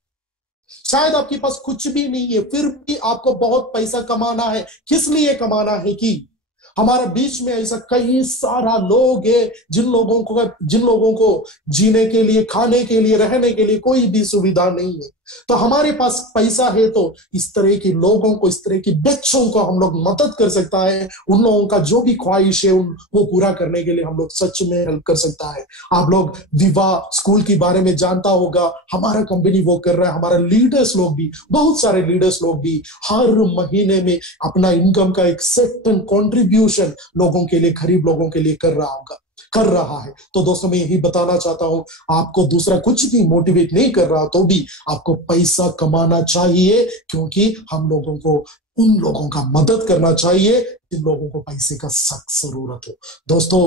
शायद आपके पास कुछ भी नहीं है, फिर भी आपको बहुत पैसा कमाना है। किस लिए कमाना है कि हमारे बीच में ऐसा कई सारा लोग है जिन लोगों को जीने के लिए, खाने के लिए, रहने के लिए कोई भी सुविधा नहीं है। तो हमारे पास पैसा है तो इस तरह के लोगों को, इस तरह के बच्चों को हम लोग मदद कर सकता है। उन लोगों का जो भी ख्वाहिश है वो पूरा करने के लिए हम लोग सच में हेल्प कर सकता है। आप लोग विवाह स्कूल के बारे में जानता होगा, हमारा कंपनी वो कर रहा है। हमारा लीडर्स लोग भी, बहुत सारे लीडर्स लोग भी हर महीने में अपना इनकम का एक सर्टेन कंट्रीब्यूशन लोगों के लिए, गरीब लोगों के लिए कर रहा है। तो दोस्तों मैं यही बताना चाहता हूं, आपको दूसरा कुछ भी मोटिवेट नहीं कर रहा तो भी आपको पैसा कमाना चाहिए, क्योंकि हम लोगों को उन लोगों का मदद करना चाहिए जिन लोगों को पैसे का सख्त जरूरत हो। दोस्तों,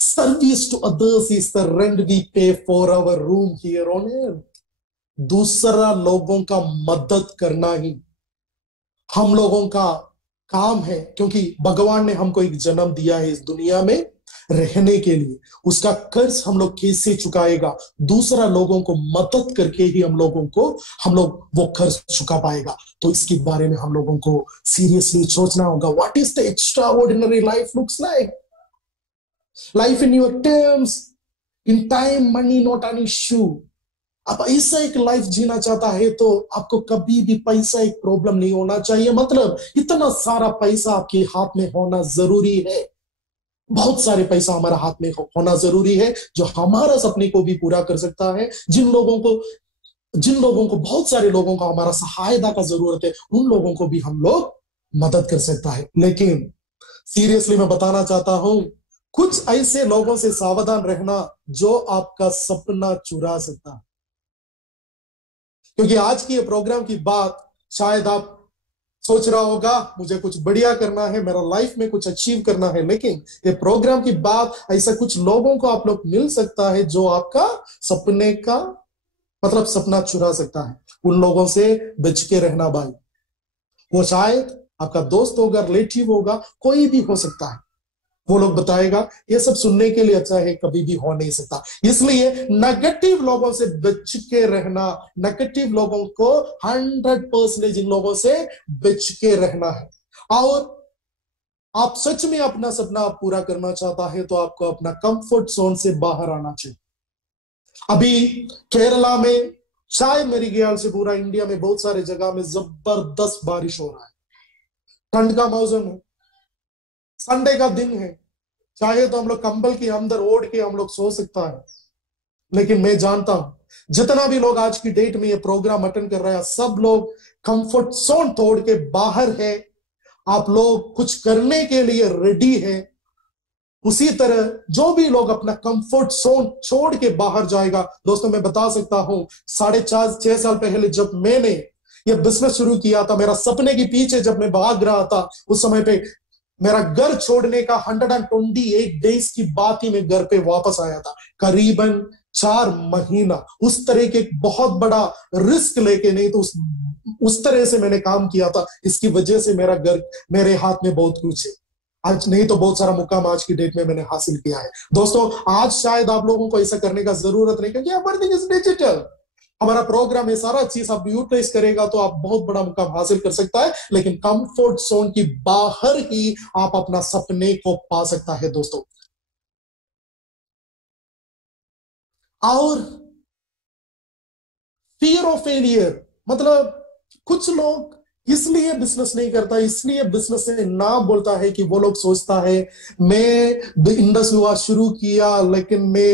service to others is the rent we pay for our room here on earth. दूसरा लोगों का मदद करना ही हम लोगों का काम है, क्योंकि भगवान ने हमको एक जन्म दिया है इस दुनिया में रहने के लिए। उसका कर्ज हम लोग कैसे चुकाएगा? दूसरा लोगों को मदद करके ही हम लोग वो कर्ज चुका पाएगा। तो इसके बारे में हम लोगों को सीरियसली सोचना होगा। What is the extraordinary life looks like? Life in your terms, in time, money not an issue. आप ऐसा एक लाइफ जीना चाहता है तो आपको कभी भी पैसा एक प्रॉब्लम नहीं होना चाहिए। मतलब इतना सारा पैसा आपके हाथ में होना जरूरी है, बहुत सारे पैसा हमारा हाथ में होना जरूरी है जो हमारा सपने को भी पूरा कर सकता है। जिन लोगों को बहुत सारे लोगों को हमारा सहायता का जरूरत है, उन लोगों को भी हम लोग मदद कर सकता है। लेकिन सीरियसली मैं बताना चाहता हूं, कुछ ऐसे लोगों से सावधान रहना जो आपका सपना चुरा सकता है। क्योंकि आज की ये प्रोग्राम की बात शायद आप सोच रहा होगा मुझे कुछ बढ़िया करना है, मेरा लाइफ में कुछ अचीव करना है, लेकिन ये प्रोग्राम की बात ऐसा कुछ लोगों को आप लोग मिल सकता है जो आपका सपना चुरा सकता है। उन लोगों से बच के रहना भाई। वो शायद आपका दोस्त होगा, रिलेटिव होगा, कोई भी हो सकता है। वो लोग बताएगा ये सब सुनने के लिए अच्छा है, कभी भी हो नहीं सकता। इसलिए नेगेटिव लोगों से बच के रहना, नेगेटिव लोगों को 100% इन लोगों से बच के रहना है। और आप सच में अपना सपना पूरा करना चाहता है तो आपको अपना कंफर्ट जोन से बाहर आना चाहिए। अभी केरला में, शायद मेरी ख्याल से पूरा इंडिया में बहुत सारे जगह में जबरदस्त बारिश हो रहा है। ठंड का मौसम है, संडे का दिन है, चाहे तो हम लोग कंबल के अंदर ओढ़ के हम लोग सो सकता है। लेकिन मैं जानता हूं जितना भी लोग आज की डेट में ये प्रोग्राम अटेंड कर रहे हैं, सब लोग कंफर्ट जोन तोड़ के बाहर है। आप लोग कुछ करने के लिए रेडी है। उसी तरह जो भी लोग अपना कंफर्ट जोन छोड़ के बाहर जाएगा, दोस्तों मैं बता सकता हूं 4.5-6 साल पहले जब मैंने ये बिजनेस शुरू किया था, मेरा सपने के पीछे जब मैं भाग रहा था, उस समय पे मेरा घर छोड़ने का 128 डेज की बात ही मैं घर पे वापस आया था, करीबन 4 महीना। उस तरह के बहुत बड़ा रिस्क लेके, नहीं तो उस तरह से मैंने काम किया था। इसकी वजह से मेरा घर, मेरे हाथ में बहुत कुछ है आज, नहीं तो बहुत सारा मुकाम आज की डेट में मैंने हासिल किया है। दोस्तों आज शायद आप लोगों को ऐसा करने का जरूरत नहीं, क्योंकि एवरीथिंग इज डिजिटल। हमारा प्रोग्राम ये सारा चीज आप यूटिलाइज करेगा तो आप बहुत बड़ा मुकाम हासिल कर सकता है। लेकिन कंफर्ट जोन की बाहर ही आप अपना सपने को पा सकता है दोस्तों। और फियर ऑफ फेलियर, मतलब कुछ लोग इसलिए बिजनेस नहीं करता, इसलिए बिजनेस से ना बोलता है कि वो लोग सोचता है मैं इंडस हुआ शुरू किया लेकिन मैं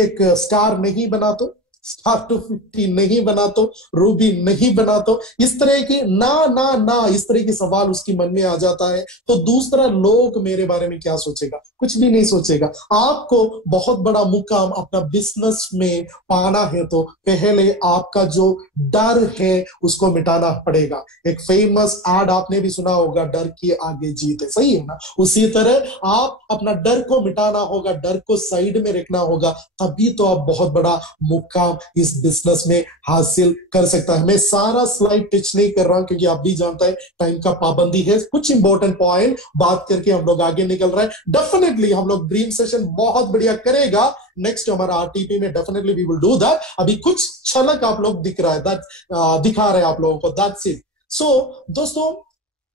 एक स्टार नहीं बना, तो स्टार 250 नहीं बना, तो रूबी नहीं बना, तो इस तरह की ना ना ना इस तरह की सवाल उसकी मन में आ जाता है। तो दूसरा लोग मेरे बारे में क्या सोचेगा? कुछ भी नहीं सोचेगा। आपको बहुत बड़ा मुकाम अपना बिजनेस में पाना है तो पहले आपका जो डर है उसको मिटाना पड़ेगा। एक फेमस एड आपने भी सुना होगा, डर की आगे जीत है, सही है ना? उसी तरह आप अपना डर को मिटाना होगा, डर को साइड में रखना होगा, तभी तो आप बहुत बड़ा मुकाम इस बिजनेस में हासिल कर सकता है। मैं सारा स्लाइड टच नहीं कर रहा हूं क्योंकि आप भी जानता है टाइम का पाबंदी है। कुछ इंपॉर्टेंट पॉइंट बात करके हम लोग आगे निकल रहे हैं। डेफिनेटली हम लोग ड्रीम सेशन बहुत बढ़िया करेगा नेक्स्ट हमारा आरटीपी में, definitely we will do that. अभी कुछ झलक आप लोग दिख रहा है, दिखा रहे हैं आप लोगों को, दैट्स इट। सो दोस्तों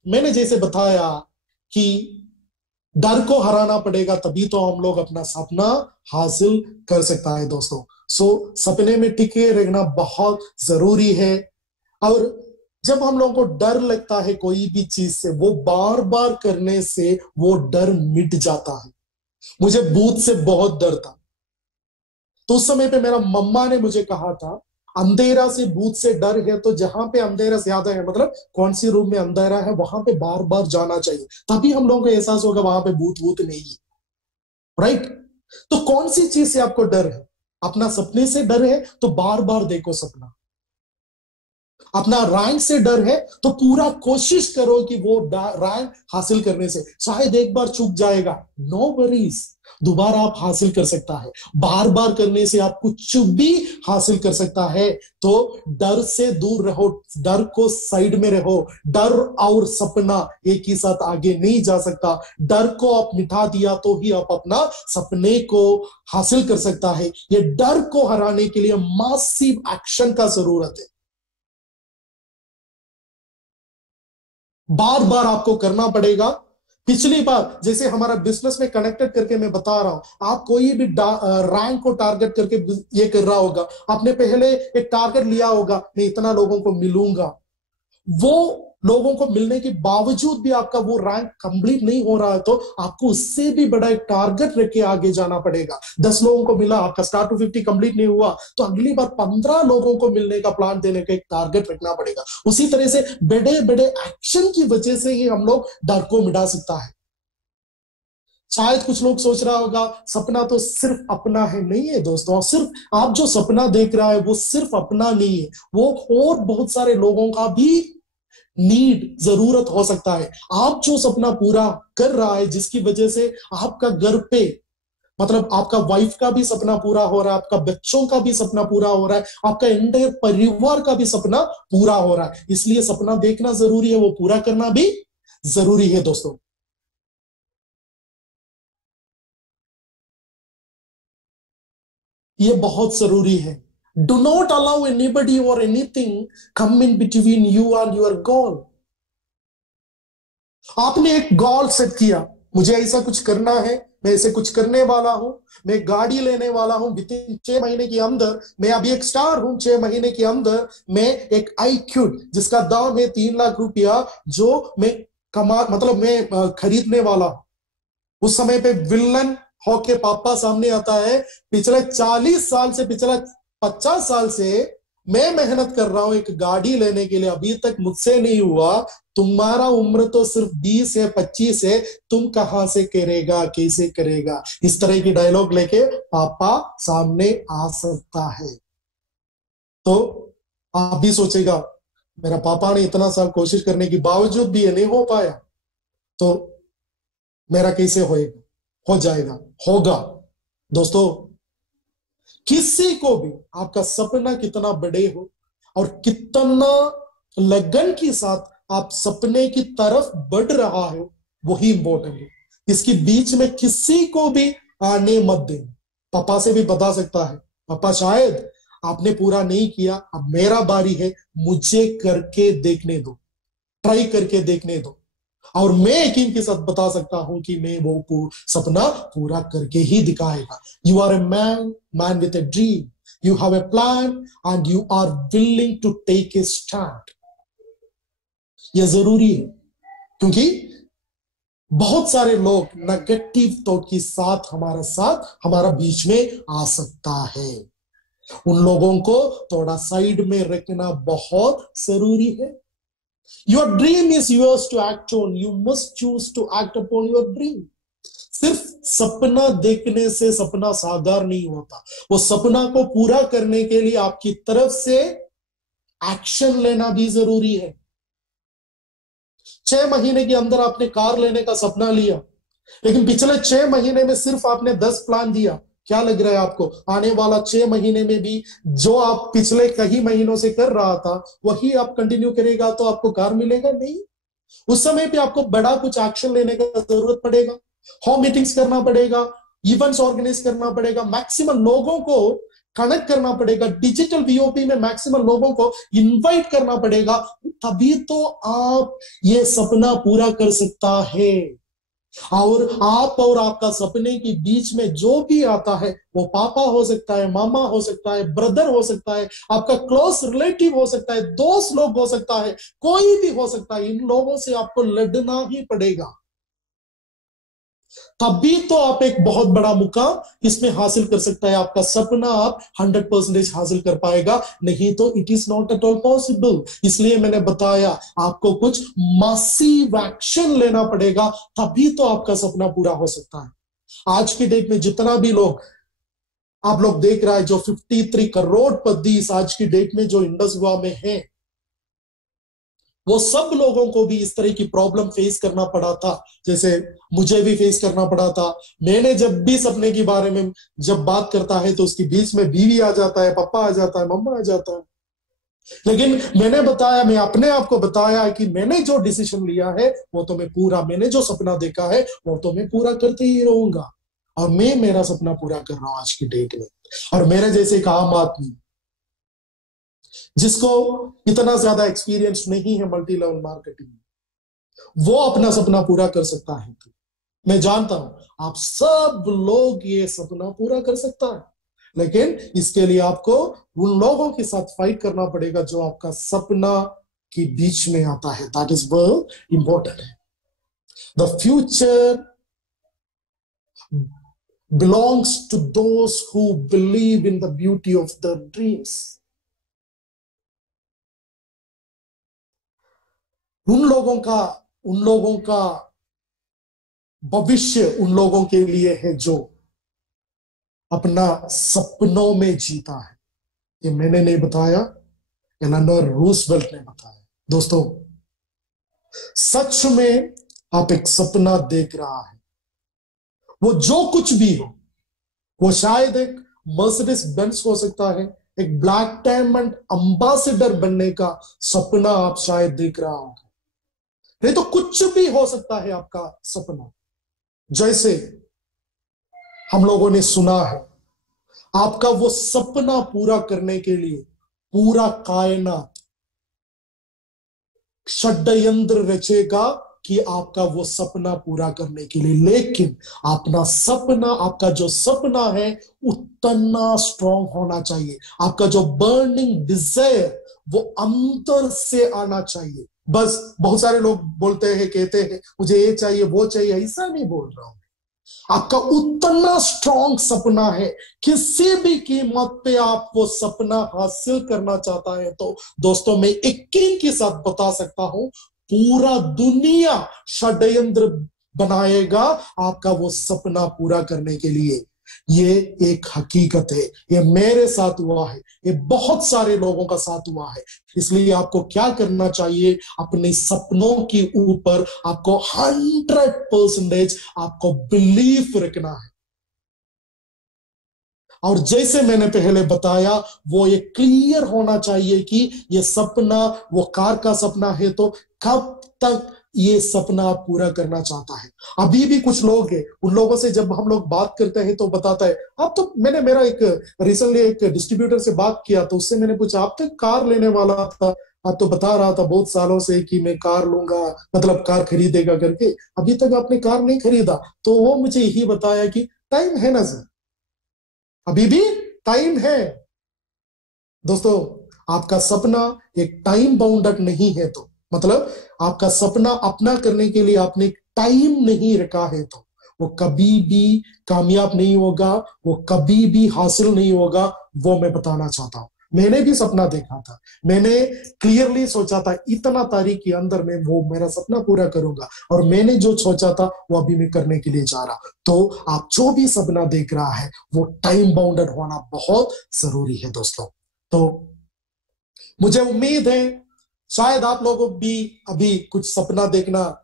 मैंने जैसे बताया कि डर को हराना पड़ेगा, तभी तो हम लोग अपना सपना हासिल कर सकता है दोस्तों। सपने में टिके रहना बहुत जरूरी है। और जब हम लोगों को डर लगता है कोई भी चीज से, वो बार बार करने से वो डर मिट जाता है। मुझे भूत से बहुत डर था, तो उस समय पे मेरा मम्मा ने मुझे कहा था अंधेरा से, भूत से डर है तो जहां पे अंधेरा ज्यादा है, मतलब कौन सी रूम में अंधेरा है वहां पे बार बार जाना चाहिए, तभी हम लोगों को एहसास होगा वहां पे भूत भूत नहीं है, राइट? तो कौन सी चीज से आपको डर है? अपना सपने से डर है तो बार बार देखो सपना। अपना रैंक से डर है तो पूरा कोशिश करो कि वो रैंक हासिल करने से, शायद एक बार चूक जाएगा, नो वरीज, दोबारा आप हासिल कर सकता है। बार बार करने से आप कुछ भी हासिल कर सकता है। तो डर से दूर रहो, डर को साइड में रहो। डर और सपना एक ही साथ आगे नहीं जा सकता। डर को आप मिटा दिया तो ही आप अपना सपने को हासिल कर सकता है। ये डर को हराने के लिए मासिव एक्शन का जरूरत है। बार बार आपको करना पड़ेगा। पिछली बार जैसे हमारा बिजनेस में कनेक्टेड करके मैं बता रहा हूं, आप कोई भी रैंक को टारगेट करके ये कर रहा होगा, आपने पहले एक टारगेट लिया होगा, मैं इतना लोगों को मिलूंगा। वो लोगों को मिलने के बावजूद भी आपका वो रैंक कंप्लीट नहीं हो रहा है तो आपको उससे भी बड़ा एक टारगेट रख के आगे जाना पड़ेगा। 10 लोगों को मिला, आपका स्टार 250 कंप्लीट नहीं हुआ तो अगली बार 15 लोगों को मिलने का प्लान देने का एक टारगेट रखना पड़ेगा। उसी तरह से बड़े बड़े एक्शन की वजह से ही हम लोग डर को मिटा सकता है। शायद कुछ लोग सोच रहा होगा सपना तो सिर्फ अपना है, नहीं है दोस्तों। सिर्फ आप जो सपना देख रहा है वो सिर्फ अपना नहीं है, वो और बहुत सारे लोगों का भी नीड, जरूरत हो सकता है। आप जो सपना पूरा कर रहा है जिसकी वजह से आपका घर पे मतलब आपका वाइफ का भी सपना पूरा हो रहा है, आपका बच्चों का भी सपना पूरा हो रहा है, आपका एंटायर परिवार का भी सपना पूरा हो रहा है। इसलिए सपना देखना जरूरी है, वो पूरा करना भी जरूरी है दोस्तों। ये बहुत जरूरी है। डू नॉट अलाउ एनीबडी और anything come in between you and your goal. आपने एक गोल सेट किया, मुझे ऐसा कुछ करना है, मैं ऐसे कुछ करने वाला हूं, मैं गाड़ी लेने वाला हूं विद इन 6 महीने के अंदर, मैं अभी एक स्टार हूं, 6 महीने के अंदर मैं एक iQube जिसका दाम है 3 लाख रुपया, जो मैं मतलब मैं खरीदने वाला हूं। उस समय पे विलन होके पापा सामने आता है, पिछले 40 साल से, पिछले 50 साल से मैं मेहनत कर रहा हूं एक गाड़ी लेने के लिए, अभी तक मुझसे नहीं हुआ, तुम्हारा उम्र तो सिर्फ 20 है, 25 है, तुम कहां से करेगा, कैसे करेगा। इस तरह की डायलॉग लेके पापा सामने आ सकता है। तो आप भी सोचेगा, मेरा पापा ने इतना साल कोशिश करने के बावजूद भी ये नहीं हो पाया, तो मेरा कैसे होएगा, हो जाएगा, होगा। दोस्तों, किसी को भी आपका सपना कितना बड़े हो और कितना लगन के साथ आप सपने की तरफ बढ़ रहा है, वही इंपॉर्टेंट है। इसके बीच में किसी को भी आने मत दें। पापा से भी बता सकता है, पापा शायद आपने पूरा नहीं किया, अब मेरा बारी है, मुझे करके देखने दो, ट्राई करके देखने दो। और मैं यकीन के साथ बता सकता हूं कि मैं वो सपना पूरा करके ही दिखाएगा। You are a man with a dream, you have a plan and you are willing to take a stand. यह जरूरी है, क्योंकि बहुत सारे लोग नेगेटिव थॉट के साथ हमारा बीच में आ सकता है। उन लोगों को थोड़ा साइड में रखना बहुत जरूरी है। Your dream is yours to act on. You must choose to act upon your dream. सिर्फ सपना देखने से सपना साकार नहीं होता, वो सपना को पूरा करने के लिए आपकी तरफ से एक्शन लेना भी जरूरी है। 6 महीने के अंदर आपने कार लेने का सपना लिया, लेकिन पिछले 6 महीने में सिर्फ आपने 10 प्लान दिया। क्या लग रहा है आपको, आने वाला 6 महीने में भी जो आप पिछले कई महीनों से कर रहा था वही आप कंटिन्यू करेगा तो आपको कार मिलेगा नहीं। उस समय पे आपको बड़ा कुछ एक्शन लेने का जरूरत पड़ेगा, होम मीटिंग्स करना पड़ेगा, इवेंट्स ऑर्गेनाइज करना पड़ेगा, मैक्सिमम लोगों को कनेक्ट करना पड़ेगा, डिजिटल वीओपी में मैक्सिमम लोगों को इनवाइट करना पड़ेगा, तभी तो आप ये सपना पूरा कर सकता है। और आप और आपका सपने के बीच में जो भी आता है, वो पापा हो सकता है, मामा हो सकता है, ब्रदर हो सकता है, आपका क्लोज रिलेटिव हो सकता है, दोस्त लोग हो सकता है, कोई भी हो सकता है, इन लोगों से आपको लड़ना ही पड़ेगा। तभी तो आप एक बहुत बड़ा मुकाम इसमें हासिल कर सकता है। आपका सपना आप 100% हासिल कर पाएगा, नहीं तो it is not at all possible. इसलिए मैंने बताया, आपको कुछ मासिव एक्शन लेना पड़ेगा, तभी तो आपका सपना पूरा हो सकता है। आज की डेट में जितना भी लोग आप लोग देख रहा है, जो 53 करोड़पति आज की डेट में जो इंडस गोवा में है, वो सब लोगों को भी इस तरह की प्रॉब्लम फेस करना पड़ा था, जैसे मुझे भी फेस करना पड़ा था। मैंने जब भी सपने के बारे में जब बात करता है तो उसके बीच में बीवी आ जाता है, पापा आ जाता है, मम्मा आ जाता है। लेकिन मैंने बताया, मैं अपने आप को बताया कि मैंने जो डिसीजन लिया है वो तो मैं पूरा, मैंने जो सपना देखा है वो तो मैं पूरा करते ही रहूंगा। और मैं मेरा सपना पूरा कर रहा हूं आज की डेट में। और मेरे जैसे एक आम आदमी जिसको इतना ज्यादा एक्सपीरियंस नहीं है मल्टी लेवल मार्केटिंग में, वो अपना सपना पूरा कर सकता है। मैं जानता हूं आप सब लोग ये सपना पूरा कर सकता है, लेकिन इसके लिए आपको उन लोगों के साथ फाइट करना पड़ेगा जो आपका सपना के बीच में आता है। दैट इज वेरी इंपॉर्टेंट है। The future belongs to those who believe in the beauty of their dreams. उन लोगों का भविष्य उन लोगों के लिए है जो अपना सपनों में जीता है। ये मैंने नहीं बताया, एलेनोर रूजवेल्ट ने बताया। दोस्तों, सच में आप एक सपना देख रहा है, वो जो कुछ भी हो, वो शायद एक मर्सिडीज बेंज हो सकता है, एक ब्लैक डायमंड अंबासिडर बनने का सपना आप शायद देख रहा होगा, नहीं तो कुछ भी हो सकता है आपका सपना। जैसे हम लोगों ने सुना है, आपका वो सपना पूरा करने के लिए पूरा कायनात षड्यंत्र रचेगा कि आपका वो सपना पूरा करने के लिए, लेकिन अपना सपना, आपका जो सपना है उतना स्ट्रांग होना चाहिए। आपका जो बर्निंग डिजायर वो अंतर से आना चाहिए। बस बहुत सारे लोग बोलते हैं, कहते हैं मुझे ये चाहिए वो चाहिए, ऐसा नहीं बोल रहा हूं। आपका उतना स्ट्रांग सपना है, किसी भी कीमत पे आप वो सपना हासिल करना चाहता है, तो दोस्तों मैं यकीन के साथ बता सकता हूं पूरा दुनिया षड्यंत्र बनाएगा आपका वो सपना पूरा करने के लिए। ये एक हकीकत है, ये मेरे साथ हुआ है, ये बहुत सारे लोगों का साथ हुआ है। इसलिए आपको क्या करना चाहिए, अपने सपनों के ऊपर आपको 100% आपको बिलीफ रखना है। और जैसे मैंने पहले बताया, वो ये क्लियर होना चाहिए कि ये सपना वो कार का सपना है, तो कब तक ये सपना आप पूरा करना चाहता है। अभी भी कुछ लोग हैं, उन लोगों से जब हम लोग बात करते हैं तो बताता है, आप तो, मैंने मेरा एक रिसेंटली एक डिस्ट्रीब्यूटर से बात किया तो उससे मैंने पूछा, आप तो कार लेने वाला था, आप तो बता रहा था बहुत सालों से कि मैं कार लूंगा, मतलब कार खरीदेगा करके, अभी तक आपने कार नहीं खरीदा। तो वो मुझे यही बताया कि टाइम है ना सर, अभी भी टाइम है। दोस्तों, आपका सपना एक टाइम बाउंडेड नहीं है, तो मतलब आपका सपना अपना करने के लिए आपने टाइम नहीं रखा है, तो वो कभी भी कामयाब नहीं होगा, वो कभी भी हासिल नहीं होगा। वो मैं बताना चाहता हूं। मैंने भी सपना देखा था, मैंने क्लियरली सोचा था इतना तारीख के अंदर में वो मेरा सपना पूरा करूंगा, और मैंने जो सोचा था वो अभी मैं करने के लिए जा रहा। तो आप जो भी सपना देख रहा है वो टाइम बाउंडेड होना बहुत जरूरी है दोस्तों। तो मुझे उम्मीद है शायद आप लोगों भी अभी कुछ सपना देखना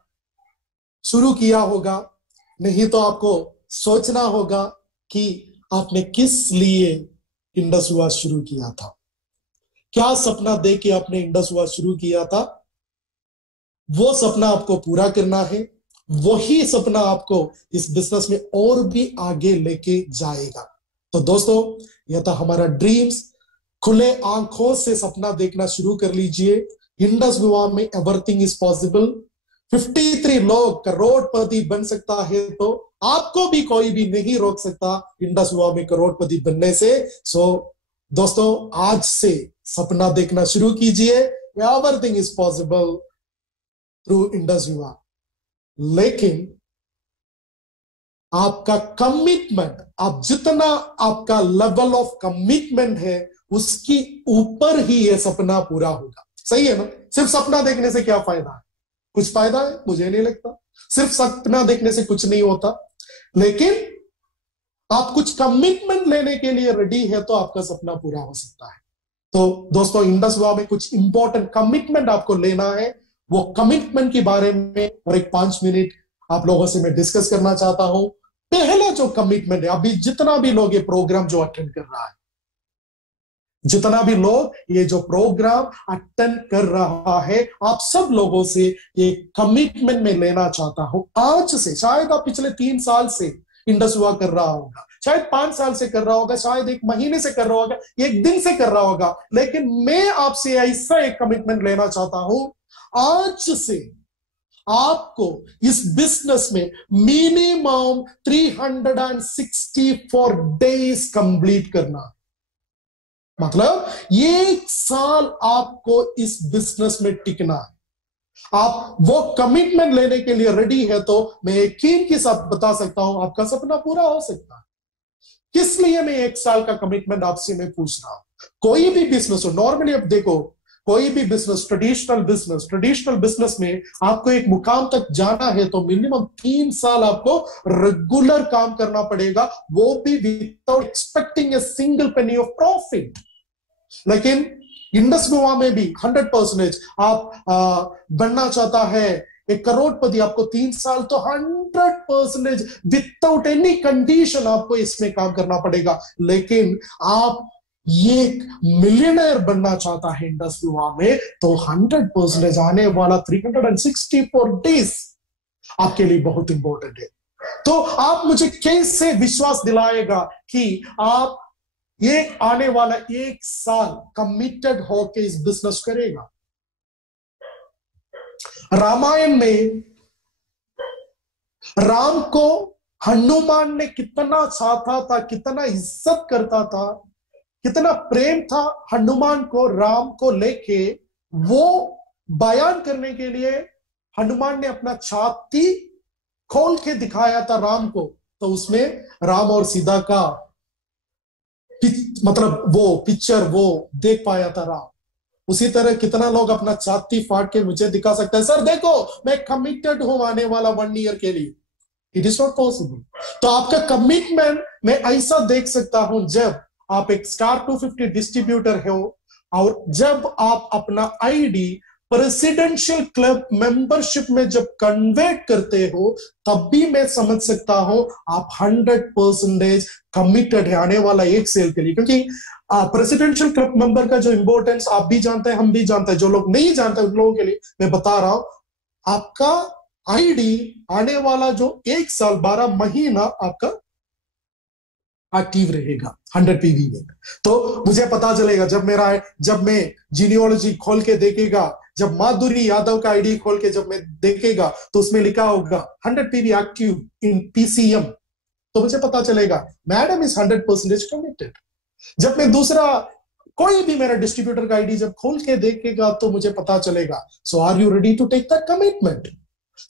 शुरू किया होगा, नहीं तो आपको सोचना होगा कि आपने किस लिए इंडस हुआ शुरू किया था, क्या सपना देख के आपने इंडस हुआ शुरू किया था। वो सपना आपको पूरा करना है, वही सपना आपको इस बिजनेस में और भी आगे लेके जाएगा। तो दोस्तों, यह था हमारा ड्रीम्स। खुले आंखों से सपना देखना शुरू कर लीजिए। इंडस विवाह में एवरीथिंग इज पॉसिबल। 53 लोग करोड़पति बन सकता है, तो आपको भी कोई भी नहीं रोक सकता इंडस विवाह में करोड़पति बनने से। सो दोस्तों, आज से सपना देखना शुरू कीजिए। Everything is possible through Indus विवाह। लेकिन आपका कमिटमेंट, आप जितना आपका लेवल ऑफ कमिटमेंट है उसकी ऊपर ही यह सपना पूरा होगा। सही है ना? सिर्फ सपना देखने से क्या फायदा है? कुछ फायदा है? मुझे नहीं लगता। सिर्फ सपना देखने से कुछ नहीं होता, लेकिन आप कुछ कमिटमेंट लेने के लिए रेडी है तो आपका सपना पूरा हो सकता है। तो दोस्तों, इंडस विवाह में कुछ इंपॉर्टेंट कमिटमेंट आपको लेना है। वो कमिटमेंट के बारे में और एक 5 मिनट आप लोगों से मैं डिस्कस करना चाहता हूं। पहला जो कमिटमेंट है, अभी जितना भी लोग ये प्रोग्राम जो अटेंड कर रहा है, जितना भी लोग ये जो प्रोग्राम अटेंड कर रहा है, आप सब लोगों से ये कमिटमेंट में लेना चाहता हूं आज से। शायद आप पिछले 3 साल से इंडस विवाह कर रहा होगा, शायद 5 साल से कर रहा होगा, शायद 1 महीने से कर रहा होगा, 1 दिन से कर रहा होगा, लेकिन मैं आपसे ऐसा एक कमिटमेंट लेना चाहता हूं, आज से आपको इस बिजनेस में मिनिमम 364 डेज कंप्लीट करना। मतलब 1 साल आपको इस बिजनेस में टिकना है। आप वो कमिटमेंट लेने के लिए रेडी है तो मैं यकीन के साथ बता सकता हूं आपका सपना पूरा हो सकता है। किस लिए मैं 1 साल का कमिटमेंट आपसे मैं पूछ रहा हूं? कोई भी बिजनेस हो, नॉर्मली अब देखो, कोई भी बिजनेस, ट्रेडिशनल बिजनेस में आपको एक मुकाम तक जाना है तो मिनिमम 3 साल आपको रेगुलर काम करना पड़ेगा, वो भी without expecting a single penny of profit. लेकिन इंडस विवाह में भी 100% आप बनना चाहता है एक करोड़पति, आपको 3 साल तो 100% विदाउट एनी कंडीशन आपको इसमें काम करना पड़ेगा। लेकिन आप ये मिलियनर बनना चाहता है इंडस्ट्री में, तो 100% आने वाला 364 डेज आपके लिए बहुत इंपॉर्टेंट है। तो आप मुझे कैसे विश्वास दिलाएगा कि आप ये आने वाला 1 साल कमिटेड होके इस बिजनेस करेगा? रामायण में राम को हनुमान ने कितना चाहता था, कितना इज्जत करता था, कितना प्रेम था हनुमान को राम को लेके, वो बयान करने के लिए हनुमान ने अपना छाती खोल के दिखाया था राम को। तो उसमें राम और सीता का मतलब वो पिक्चर वो देख पाया था राम। उसी तरह कितना लोग अपना छाती फाड़ के मुझे दिखा सकते हैं, सर देखो मैं कमिटेड हूं आने वाला 1 ईयर के लिए। It is not possible. तो आपका कमिटमेंट मैं ऐसा देख सकता हूं जब आप एक स्टार 250 डिस्ट्रीब्यूटर हो और जब आप अपना आईडी प्रेसिडेंशियल क्लब मेंबरशिप में जब कन्वर्ट करते हो, तब भी मैं समझ सकता हूं आप 100% कमिटेड है आने वाला 1 साल के लिए। क्योंकि प्रेसिडेंशियल क्लब मेंबर का जो इंपॉर्टेंस आप भी जानते हैं, हम भी जानते हैं। जो लोग नहीं जानते उन लोगों के लिए मैं बता रहा हूं, आपका आईडी आने वाला जो 1 साल 12 महीना आपका एक्टिव रहेगा 100 पीवी में। तो मुझे पता चलेगा जब मैं जीनियोलॉजी खोल के देखेगा, जब माधुरी यादव का आईडी खोल के जब मैं देखेगा, तो उसमें लिखा होगा 100 पीवी एक्टिव इन पीसीएम, तो मुझे पता चलेगा मैडम इज 100% कमिटेड। जब मैं दूसरा कोई भी मेरा डिस्ट्रीब्यूटर का आईडी जब खोल के देखेगा, तो मुझे पता चलेगा so are you ready to take the commitment.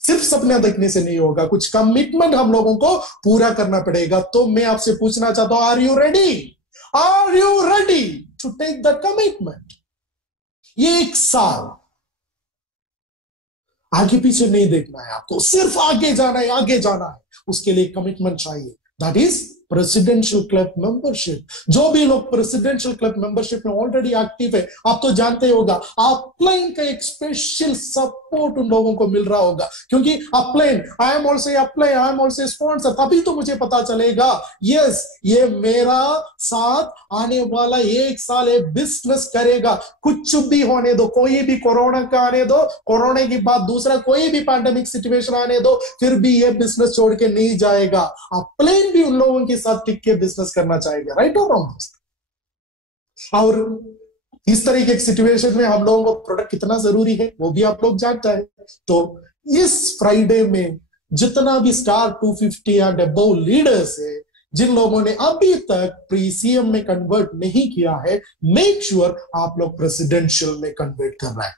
सिर्फ सपना देखने से नहीं होगा, कुछ कमिटमेंट हम लोगों को पूरा करना पड़ेगा। तो मैं आपसे पूछना चाहता हूं, are you ready to take the commitment? 1 साल आगे पीछे नहीं देखना है आपको, सिर्फ आगे जाना है, आगे जाना है। उसके लिए कमिटमेंट चाहिए, that is presidential club membership. जो भी लोग प्रेसिडेंशियल क्लब मेंबरशिप में ऑलरेडी एक्टिव है, आप तो जानते होगा अपलाइन का एक स्पेशल सपोर्ट उन लोगों को मिल रहा होगा। क्योंकि upline, I am also sponsor, तभी तो मुझे पता चलेगा यस ये मेरा साथ आने वाला 1 साल बिजनेस करेगा। कुछ भी होने दो, कोई भी कोरोना का आने दो, कोरोना की बाद दूसरा कोई भी पैंडेमिक सिचुएशन आने दो, फिर भी ये बिजनेस छोड़ के नहीं जाएगा। अपलाइन भी उन लोगों के साथ टिक के बिजनेस करना चाहेगा, राइट और रॉन्ग? और इस तरह के सिचुएशन में हम लोगों को प्रोडक्ट कितना जरूरी है वो भी आप लोग जानते हैं। तो इस फ्राइडे में जितना भी स्टार 250 या अबव लीडर्स है, जिन लोगों ने अभी तक प्रीसीएम में कन्वर्ट नहीं किया है, मेक श्योर आप लोग प्रेसिडेंशियल में कन्वर्ट कर रहे हैं।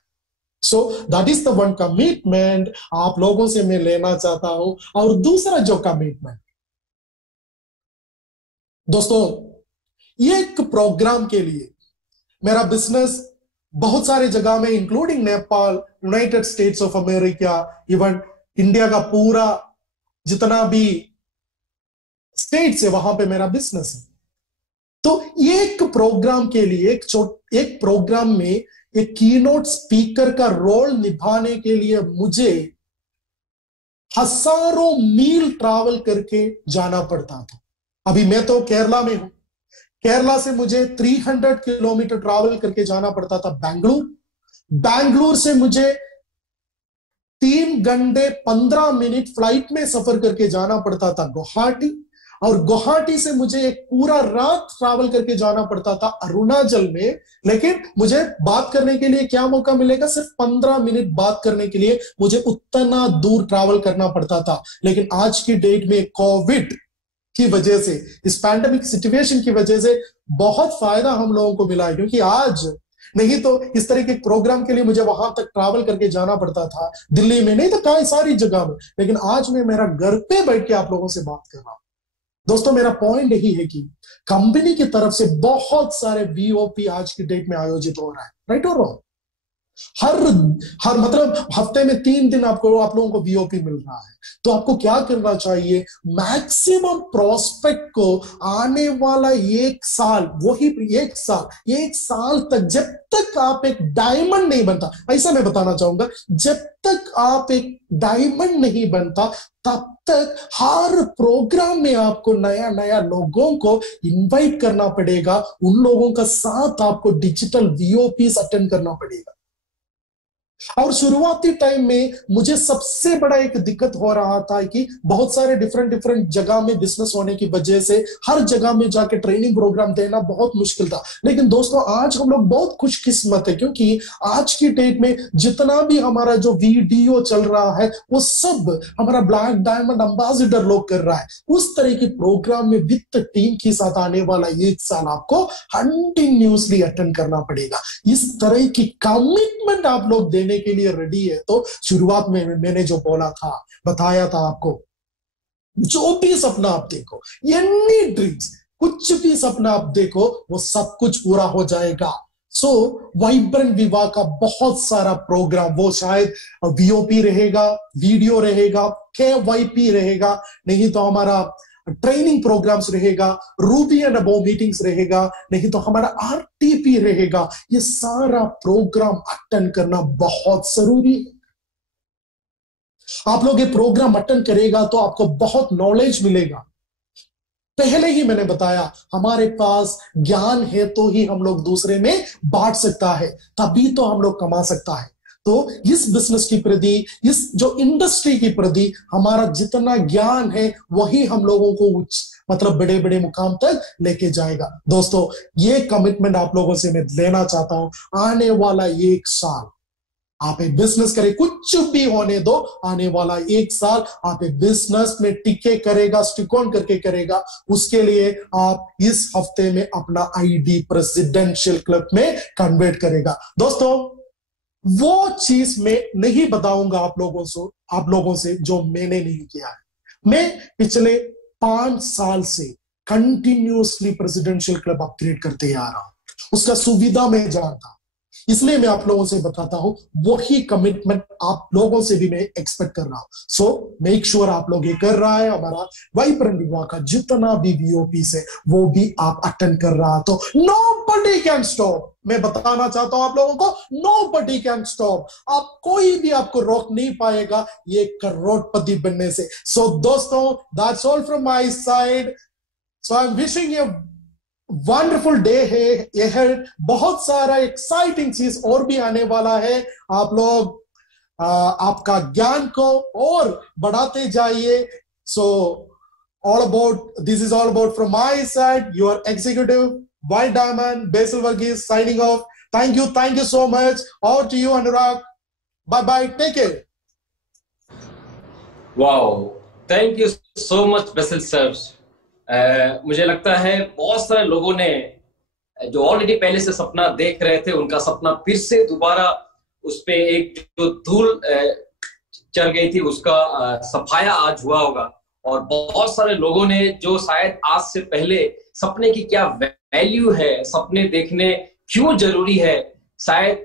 So that is the one commitment आप लोगों से मैं लेना चाहता हूं। और दूसरा जो कमिटमेंट दोस्तों, एक प्रोग्राम के लिए मेरा बिजनेस बहुत सारे जगह में including Nepal, United states of America, even India का पूरा जितना भी स्टेट्स है वहां पे मेरा बिजनेस है। तो एक प्रोग्राम के लिए एक प्रोग्राम में एक कीनोट स्पीकर का रोल निभाने के लिए मुझे हजारों मील ट्रैवल करके जाना पड़ता था। अभी मैं तो केरला में हूं, केरला से मुझे 300 किलोमीटर ट्रैवल करके जाना पड़ता था बैंगलोर से मुझे 3 घंटे 15 मिनट फ्लाइट में सफर करके जाना पड़ता था गुवाहाटी, और गुवाहाटी से मुझे एक पूरा रात ट्रैवल करके जाना पड़ता था अरुणाचल में। लेकिन मुझे बात करने के लिए क्या मौका मिलेगा? सिर्फ 15 मिनट बात करने के लिए मुझे उतना दूर ट्रैवल करना पड़ता था। लेकिन आज की डेट में कोविड की वजह से, इस पैंडेमिक सिचुएशन की वजह से बहुत फायदा हम लोगों को मिला है। क्योंकि आज नहीं तो इस तरह के प्रोग्राम के लिए मुझे वहां तक ट्रैवल करके जाना पड़ता था, दिल्ली में नहीं तो कई सारी जगह में। लेकिन आज मैं मेरा घर पे बैठ के आप लोगों से बात कर रहा हूं। दोस्तों, मेरा पॉइंट यही है कि कंपनी की तरफ से बहुत सारे वीओपी आज की डेट में आयोजित हो रहा है, राइट और रॉन्ग? हर हर मतलब हफ्ते में 3 दिन आपको आप लोगों को वीओपी मिल रहा है। तो आपको क्या करना चाहिए, मैक्सिमम प्रोस्पेक्ट को आने वाला 1 साल, वही 1 साल तक, जब तक आप एक डायमंड नहीं बनता, ऐसा मैं बताना चाहूंगा, जब तक आप एक डायमंड नहीं बनता तब तक हर प्रोग्राम में आपको नया नया लोगों को इनवाइट करना पड़ेगा, उन लोगों का साथ आपको डिजिटल वीओपीस अटेंड करना पड़ेगा। और शुरुआती टाइम में मुझे सबसे बड़ा एक दिक्कत हो रहा था कि बहुत सारे डिफरेंट डिफरेंट जगह में बिजनेस होने की वजह से हर जगह में जाके ट्रेनिंग प्रोग्राम देना बहुत मुश्किल था। लेकिन दोस्तों आज हम लोग बहुत खुशकिस्मत है, क्योंकि आज की डेट में जितना भी हमारा जो वीडियो चल रहा है वो सब हमारा ब्लैक डायमंड एम्बेसडर लोग कर रहा है। उस तरह के प्रोग्राम में विद टीम के साथ आने वाला 1 साल आपको कंटिन्यूसली अटेंड करना पड़ेगा। इस तरह की कमिटमेंट आप लोग देने के लिए रेडी है तो शुरुआत में मैंने जो बोला था, बताया था आपको, जो भी सपना आप देखो, एनी ड्रीम्स, कुछ भी सपना आप देखो वो सब कुछ पूरा हो जाएगा। सो वाइब्रेंट विवाह का बहुत सारा प्रोग्राम, वो शायद वीओपी रहेगा, वीडियो रहेगा, KYP रहेगा, नहीं तो हमारा ट्रेनिंग प्रोग्राम्स रहेगा, रूबी एंड अबो मीटिंग्स रहेगा, नहीं तो हमारा RTP रहेगा। ये सारा प्रोग्राम अटेंड करना बहुत जरूरी है। आप लोग ये प्रोग्राम अटेंड करेगा तो आपको बहुत नॉलेज मिलेगा। पहले ही मैंने बताया, हमारे पास ज्ञान है तो ही हम लोग दूसरे में बांट सकता है, तभी तो हम लोग कमा सकता है। तो इस बिजनेस की प्रति, इस जो इंडस्ट्री की प्रति हमारा जितना ज्ञान है वही हम लोगों को मतलब बड़े बड़े मुकाम तक लेके जाएगा। दोस्तों ये कमिटमेंट आप लोगों से मैं लेना चाहता हूं, आने वाला 1 साल आप एक बिजनेस करें, कुछ भी होने दो, आने वाला 1 साल आप एक बिजनेस में टिके करेगा, स्टिक ऑन करके करेगा। उसके लिए आप इस हफ्ते में अपना ID प्रेसिडेंशियल क्लब में कन्वर्ट करेगा। दोस्तों वो चीज मैं नहीं बताऊंगा आप लोगों से जो मैंने नहीं किया है। मैं पिछले 5 साल से कंटिन्यूसली प्रेसिडेंशियल क्लब अपग्रेड करते आ रहा हूं, उसका सुविधा मैं जानता हूं, इसलिए मैं आप लोगों से बताता हूं, वही कमिटमेंट आप लोगों से भी मैं एक्सपेक्ट कर रहा हूं। सो मेक श्योर आप लोग ये कर रहा है, हमारा वाइब्रेंट विवाह का जितना भी वीओपीस है वो भी आप अटेंड कर रहा, तो नोबडी कैन स्टॉप। मैं बताना चाहता हूं आप लोगों को, नोबडी कैन स्टॉप, आप कोई भी आपको रोक नहीं पाएगा ये करोड़पति बनने से। सो दोस्तों that's all from my side. So I am wishing you wonderful day है। यह बहुत सारा एक्साइटिंग चीज और भी आने वाला है। आप लोग आपका ज्ञान को और बढ़ाते जाइए। So all about this is all about from my side, your executive White Diamond, Basil Varghese signing off. Thank you so much. Over to you, Anurag. Bye, take care. Wow, thank you so much, Basil sir. मुझे लगता है बहुत सारे लोगों ने जो already पहले से सपना देख रहे थे, उनका सपना फिर से दोबारा उस पे एक जो धूल चढ़ गई थी उसका सफाया आज हुआ होगा। और बहुत सारे लोगों ने जो शायद आज से पहले सपने की क्या वैल्यू है, सपने देखने क्यों जरूरी है, शायद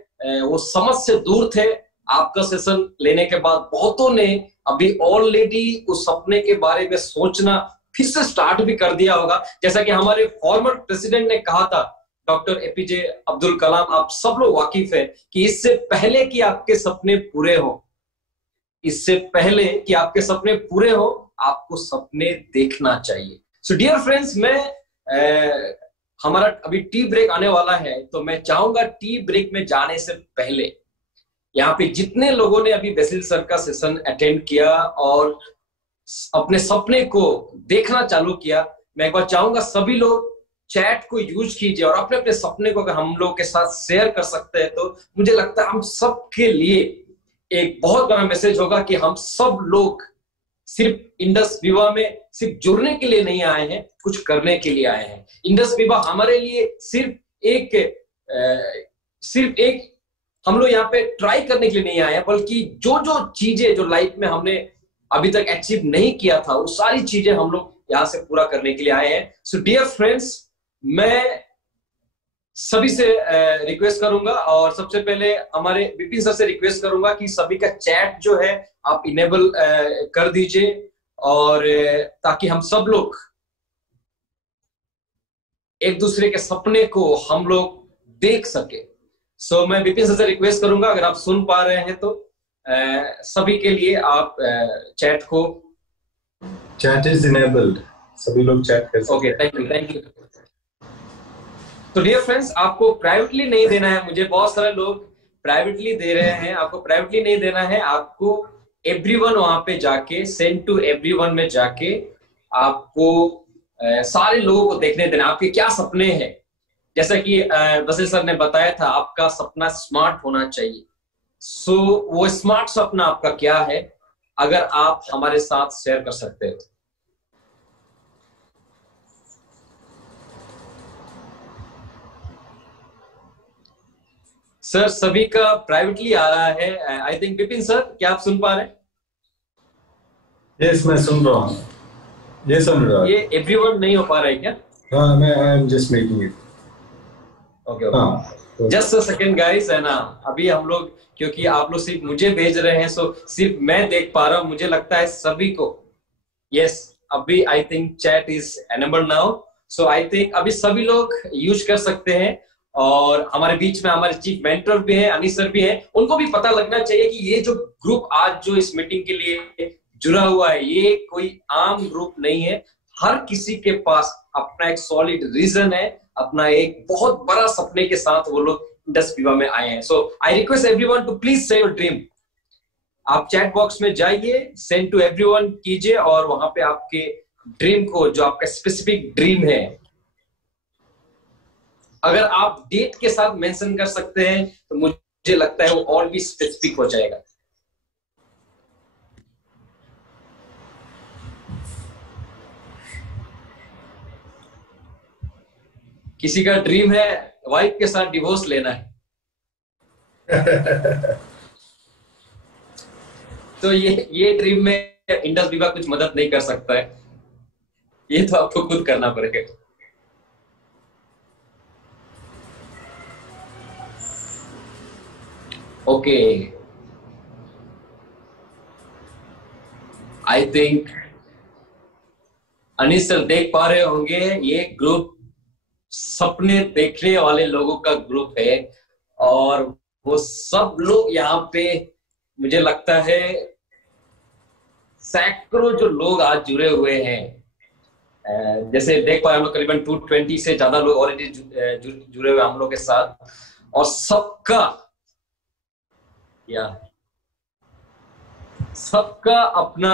वो समझ से दूर थे। आपका सेशन लेने के बाद बहुतों ने अभी ऑलरेडी उस सपने के बारे में सोचना फिर से स्टार्ट भी कर दिया होगा। जैसा कि हमारे फॉर्मर प्रेसिडेंट ने कहा था, डॉक्टर APJ अब्दुल कलाम, आप सब लोग वाकिफ है कि इससे पहले कि आपके सपने पूरे हो, इससे पहले कि आपके सपने पूरे हो, आपको सपने देखना चाहिए। सो डियर फ्रेंड्स, मैं हमारा अभी टी ब्रेक आने वाला है, तो मैं चाहूंगा टी ब्रेक में जाने से पहले यहाँ पे जितने लोगों ने अभी बेसिल सर का सेशन अटेंड किया और अपने सपने को देखना चालू किया, मैं एक बार चाहूंगा सभी लोग चैट को यूज कीजिए और अपने अपने सपने को अगर हम लोग के साथ शेयर कर सकते हैं तो मुझे लगता है हम सबके लिए एक बहुत बड़ा मैसेज होगा कि हम सब लोग सिर्फ इंडस विवाह में सिर्फ जुड़ने के लिए नहीं आए हैं, कुछ करने के लिए आए हैं। इंडस विवाह हमारे लिए सिर्फ एक हम लोग यहाँ पे ट्राई करने के लिए नहीं आए हैं, बल्कि जो जो चीजें जो लाइफ में हमने अभी तक अचीव नहीं किया था वो सारी चीजें हम लोग यहाँ से पूरा करने के लिए आए हैं। सो डियर फ्रेंड्स, मैं सभी से रिक्वेस्ट करूंगा, और सबसे पहले हमारे विपिन सर से रिक्वेस्ट करूंगा कि सभी का चैट जो है आप इनेबल कर दीजिए, और ताकि हम सब लोग एक दूसरे के सपने को हम लोग देख सके। सो मैं विपिन सर से रिक्वेस्ट करूंगा, अगर आप सुन पा रहे हैं तो सभी के लिए आप चैट को, चैट इज इनेबल्ड, सभी लोग चैट कर सकते हैं। Okay, thank you. तो डियर फ्रेंड्स, आपको प्राइवेटली नहीं देना है, मुझे बहुत सारे लोग प्राइवेटली दे रहे हैं, आपको प्राइवेटली नहीं देना है, आपको एवरीवन वहां पे जाके, सेंड टू एवरीवन में जाके आपको सारे लोगों को देखने देना आपके क्या सपने हैं। जैसा कि बसिल सर ने बताया था, आपका सपना स्मार्ट होना चाहिए। सो वो स्मार्ट सपना आपका क्या है, अगर आप हमारे साथ शेयर कर सकते हैं। सर सभी का प्राइवेटली आ रहा है, आई थिंक। विपिन सर, क्या आप सुन पा रहे हैं? यस, मैं सुन रहा हूँ। ये सुन रहा है। ये एवरीवन नहीं हो पा रहा है क्या? हाँ, मैं I am just making it. Okay, just a second guys, है ना। अभी हम लोग, क्योंकि आप लोग सिर्फ मुझे भेज रहे हैं, सो सिर्फ मैं देख पा रहा हूं, मुझे लगता है सभी को। यस, अभी I think chat is enabled now, so I think अभी सभी लोग यूज कर सकते हैं। और हमारे बीच में हमारे चीफ मेंटर भी हैं, अनिश सर भी हैं, उनको भी पता लगना चाहिए कि ये जो ग्रुप आज जो इस मीटिंग के लिए जुड़ा हुआ है, ये कोई आम ग्रुप नहीं है। हर किसी के पास अपना एक सॉलिड रीजन है, अपना एक बहुत बड़ा सपने के साथ वो लोग इंडस विवा में आए हैं। So I request everyone to please say your dream. आप चैट बॉक्स में जाइए, सेंड टू एवरीवन कीजिए, और वहां पे आपके ड्रीम को, जो आपका स्पेसिफिक ड्रीम है, अगर आप डेट के साथ मेंशन कर सकते हैं तो मुझे लगता है वो और भी स्पेसिफिक हो जाएगा। किसी का ड्रीम है वाइफ के साथ डिवोर्स लेना है तो ये ड्रीम में इंडस विवा कुछ मदद नहीं कर सकता है, ये तो आपको खुद करना पड़ेगा। Okay, I think Anish sir देख पा रहे होंगे, ये ग्रुप सपने देखने वाले लोगों का ग्रुप है, और वो सब लोग यहाँ पे, मुझे लगता है सैकड़ों जो लोग आज जुड़े हुए हैं। जैसे देख पा रहे हम लोग, करीबन 220 से ज्यादा लोग ऑलरेडी जुड़े हुए हम लोग के साथ, और सबका अपना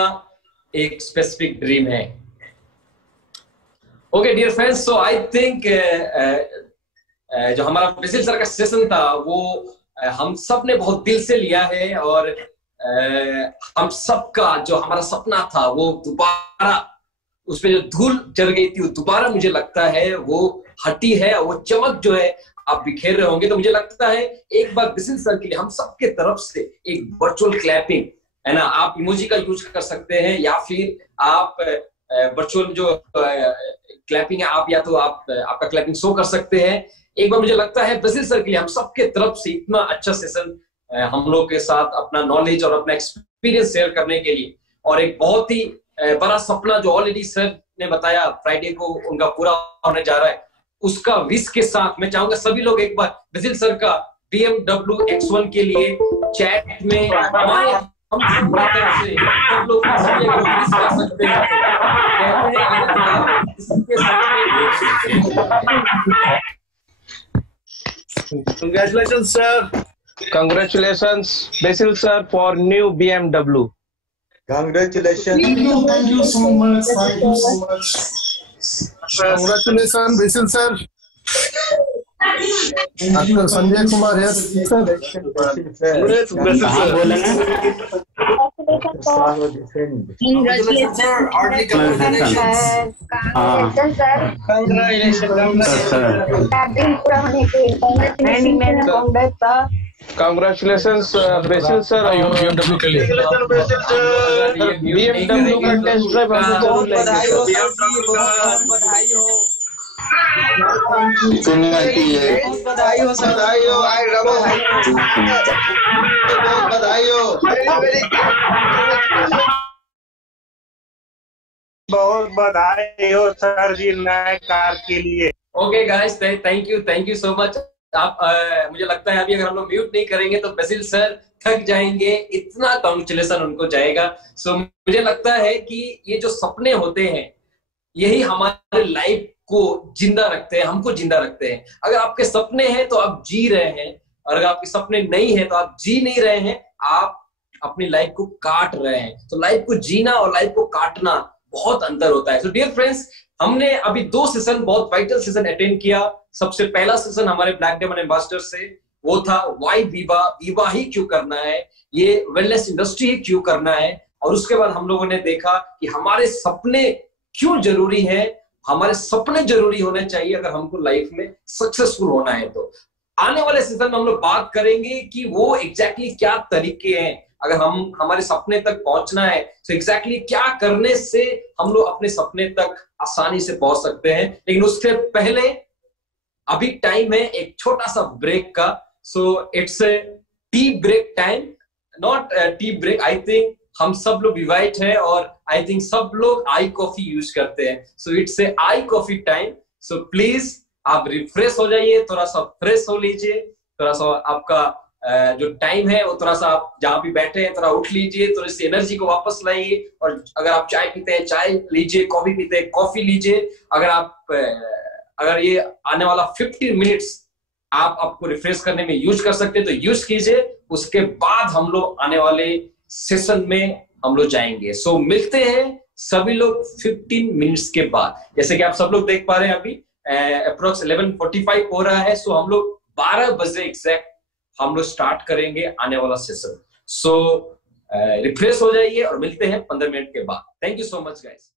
एक स्पेसिफिक ड्रीम है। Okay dear friends, so I think जो हमारा बेसिल सर का सेशन था वो हम सब ने बहुत दिल से लिया है, और हम सबका जो हमारा सपना था वो दोबारा, उसमें जो धूल चढ़ गई थी वो दोबारा मुझे लगता है वो हटी है, और वो चमक जो है आप बिखेर रहे होंगे। तो मुझे लगता है एक बार बेसिल सर के लिए हम सबके तरफ से एक वर्चुअल क्लैपिंग, है ना, आप इमोजी का यूज कर सकते हैं, या फिर आप वर्चुअल जो क्लैपिंग है, आप या तो आप आपका क्लैपिंग शो कर सकते हैं। एक बार मुझे लगता है बेसिल सर के लिए हम सबके तरफ से इतना अच्छा सेशन हम लोग के साथ अपना नॉलेज और अपना एक्सपीरियंस शेयर करने के लिए, और एक बहुत ही बड़ा सपना जो ऑलरेडी सर ने बताया फ्राइडे को उनका पूरा होने जा रहा है, उसका विश के साथ मैं चाहूंगा सभी लोग एक बार बेसिल सर का BMW X1 के लिए चैट में हमारे सब लोग विश कर सकते हैं। Congratulations, sir. Congratulations, Basil sir, for new BMW. Congratulations. Thank you so much. Thank you so much. Congratulations, Basil sir. Dr. Sanjay Kumar, yes, sir. Basil sir. Congratulations, sir. Heartily congratulations. Congratulations, Basil sir. BMW के लिए। BMW का test drive हमको जरूर लेंगे। बधाई हो। बधाई हो सर, बधाई हो, आई रमन भाई, बहुत बधाई हो, बहुत बधाई हो सर जी नए कार के लिए। Okay guys, thank you so much. आप मुझे लगता है अभी अगर हम लोग म्यूट नहीं करेंगे तो बेसिल सर थक जाएंगे, इतना कॉन्ग्रेचुलेशन उनको जाएगा। सो मुझे लगता है कि ये जो सपने होते हैं यही हमारे लाइफ को जिंदा रखते हैं, हमको जिंदा रखते हैं। अगर आपके सपने हैं तो आप जी रहे हैं, और अगर आपके सपने नहीं है तो आप जी नहीं रहे हैं, आप अपनी लाइफ को काट रहे हैं। तो लाइफ को जीना और लाइफ को काटना बहुत अंतर होता है। सो डियर फ्रेंड्स, हमने अभी 2 सेशन, बहुत वाइटल सेशन अटेंड किया। सबसे पहला सेशन हमारे ब्लैक डायमंड एम्बेसडर से वो था वाई विवाह ही क्यों करना है, ये वेलनेस इंडस्ट्री ही क्यों करना है। और उसके बाद हम लोगों ने देखा कि हमारे सपने क्यों जरूरी है, हमारे सपने जरूरी होने चाहिए अगर हमको लाइफ में सक्सेसफुल होना है। तो आने वाले सेशन में हम लोग बात करेंगे कि वो एग्जैक्टली क्या तरीके हैं, अगर हम हमारे सपने तक पहुंचना है तो एग्जैक्टली क्या करने से हम लोग अपने सपने तक आसानी से पहुंच सकते हैं। लेकिन उससे पहले अभी टाइम है एक छोटा सा ब्रेक का। So it's a tea break time, not tea break. I think हम सब लोग विवाहित हैं और आई थिंक सब लोग आई कॉफी यूज करते हैं। सो it's A I coffee time. So please आप रिफ्रेश हो जाइए, थोड़ा सा फ्रेश हो लीजिए, थोड़ा सा आपका जो टाइम है वो थोड़ा सा आप जहां भी बैठे हैं थोड़ा उठ लीजिए, थोड़ी सी एनर्जी को वापस लाइए। और अगर आप चाय पीते हैं चाय लीजिए, कॉफी पीते हैं कॉफी लीजिए। अगर ये आने वाला 15 मिनट्स आप आपको रिफ्रेश करने में यूज कर सकते हैं तो यूज कीजिए। उसके बाद हम लोग आने वाले सेशन में हम लोग जाएंगे। सो मिलते हैं सभी लोग 15 मिनट्स के बाद। जैसे कि आप सब लोग देख पा रहे हैं अभी अप्रोक्स 11:45 हो रहा है। सो हम लोग 12 बजे एग्जैक्ट हम लोग स्टार्ट करेंगे आने वाला सेशन। सो रिफ्रेश हो जाइए और मिलते हैं 15 मिनट के बाद। Thank you so much guys.